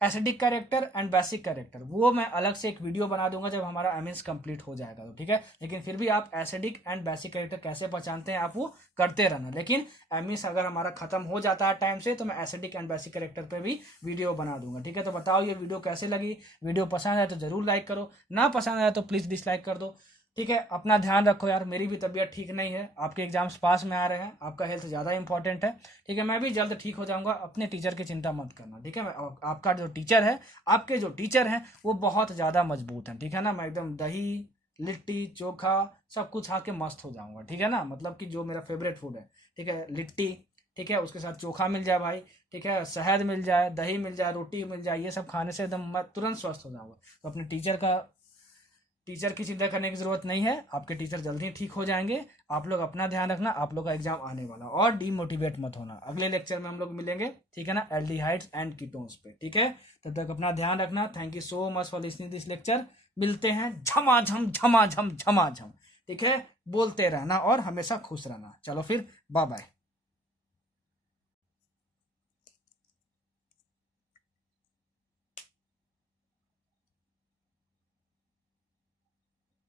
acidic character and basic character, वो मैं अलग से एक वीडियो बना दूंगा जब हमारा एमएस कंप्लीट हो जाएगा, तो ठीक है। लेकिन फिर भी आप एसिडिक एंड बेसिक कैरेक्टर कैसे पहचानते हैं आप वो करते रहना। लेकिन एमएस अगर हमारा खत्म हो जाता है टाइम से तो मैं एसिडिक एंड बेसिक कैरेक्टर पे भी वीडियो बना दूंगा, ठीक है। तो बताओ ये वीडियो कैसे लगी, वीडियो पसंद आए तो जरूर लाइक करो, ना पसंद आए तो प्लीज डिसलाइक कर दो, ठीक है। अपना ध्यान रखो यार, मेरी भी तबीयत ठीक नहीं है, आपके एग्जाम्स पास में आ रहे हैं, आपका हेल्थ ज़्यादा इंपॉर्टेंट है, ठीक है। मैं भी जल्द ठीक हो जाऊंगा, अपने टीचर की चिंता मत करना, ठीक है। आपका जो टीचर है, आपके जो टीचर हैं वो बहुत ज़्यादा मजबूत हैं, ठीक है ना। मैं एकदम दही लिट्टी चोखा सब कुछ खा के मस्त हो जाऊंगा, ठीक है ना। मतलब कि जो मेरा फेवरेट फूड है, ठीक है, लिट्टी, ठीक है, उसके साथ चोखा मिल जाए भाई, ठीक है, शहद मिल जाए, दही मिल जाए, रोटी मिल जाए, ये सब खाने से एकदम मैं तुरंत स्वस्थ हो जाऊंगा। तो अपने टीचर की चिंता करने की जरूरत नहीं है, आपके टीचर जल्दी ठीक हो जाएंगे। आप लोग अपना ध्यान रखना, आप लोग का एग्जाम आने वाला, और डीमोटिवेट मत होना। अगले लेक्चर में हम लोग मिलेंगे, ठीक है ना, एल्डिहाइड्स एंड कीटोन्स पे, ठीक है। तब तक अपना ध्यान रखना। Thank you so much for listening this lecture. मिलते हैं झमाझम झमाझम झमाझम, ठीक है। बोलते रहना और हमेशा खुश रहना। चलो फिर बाय बाय।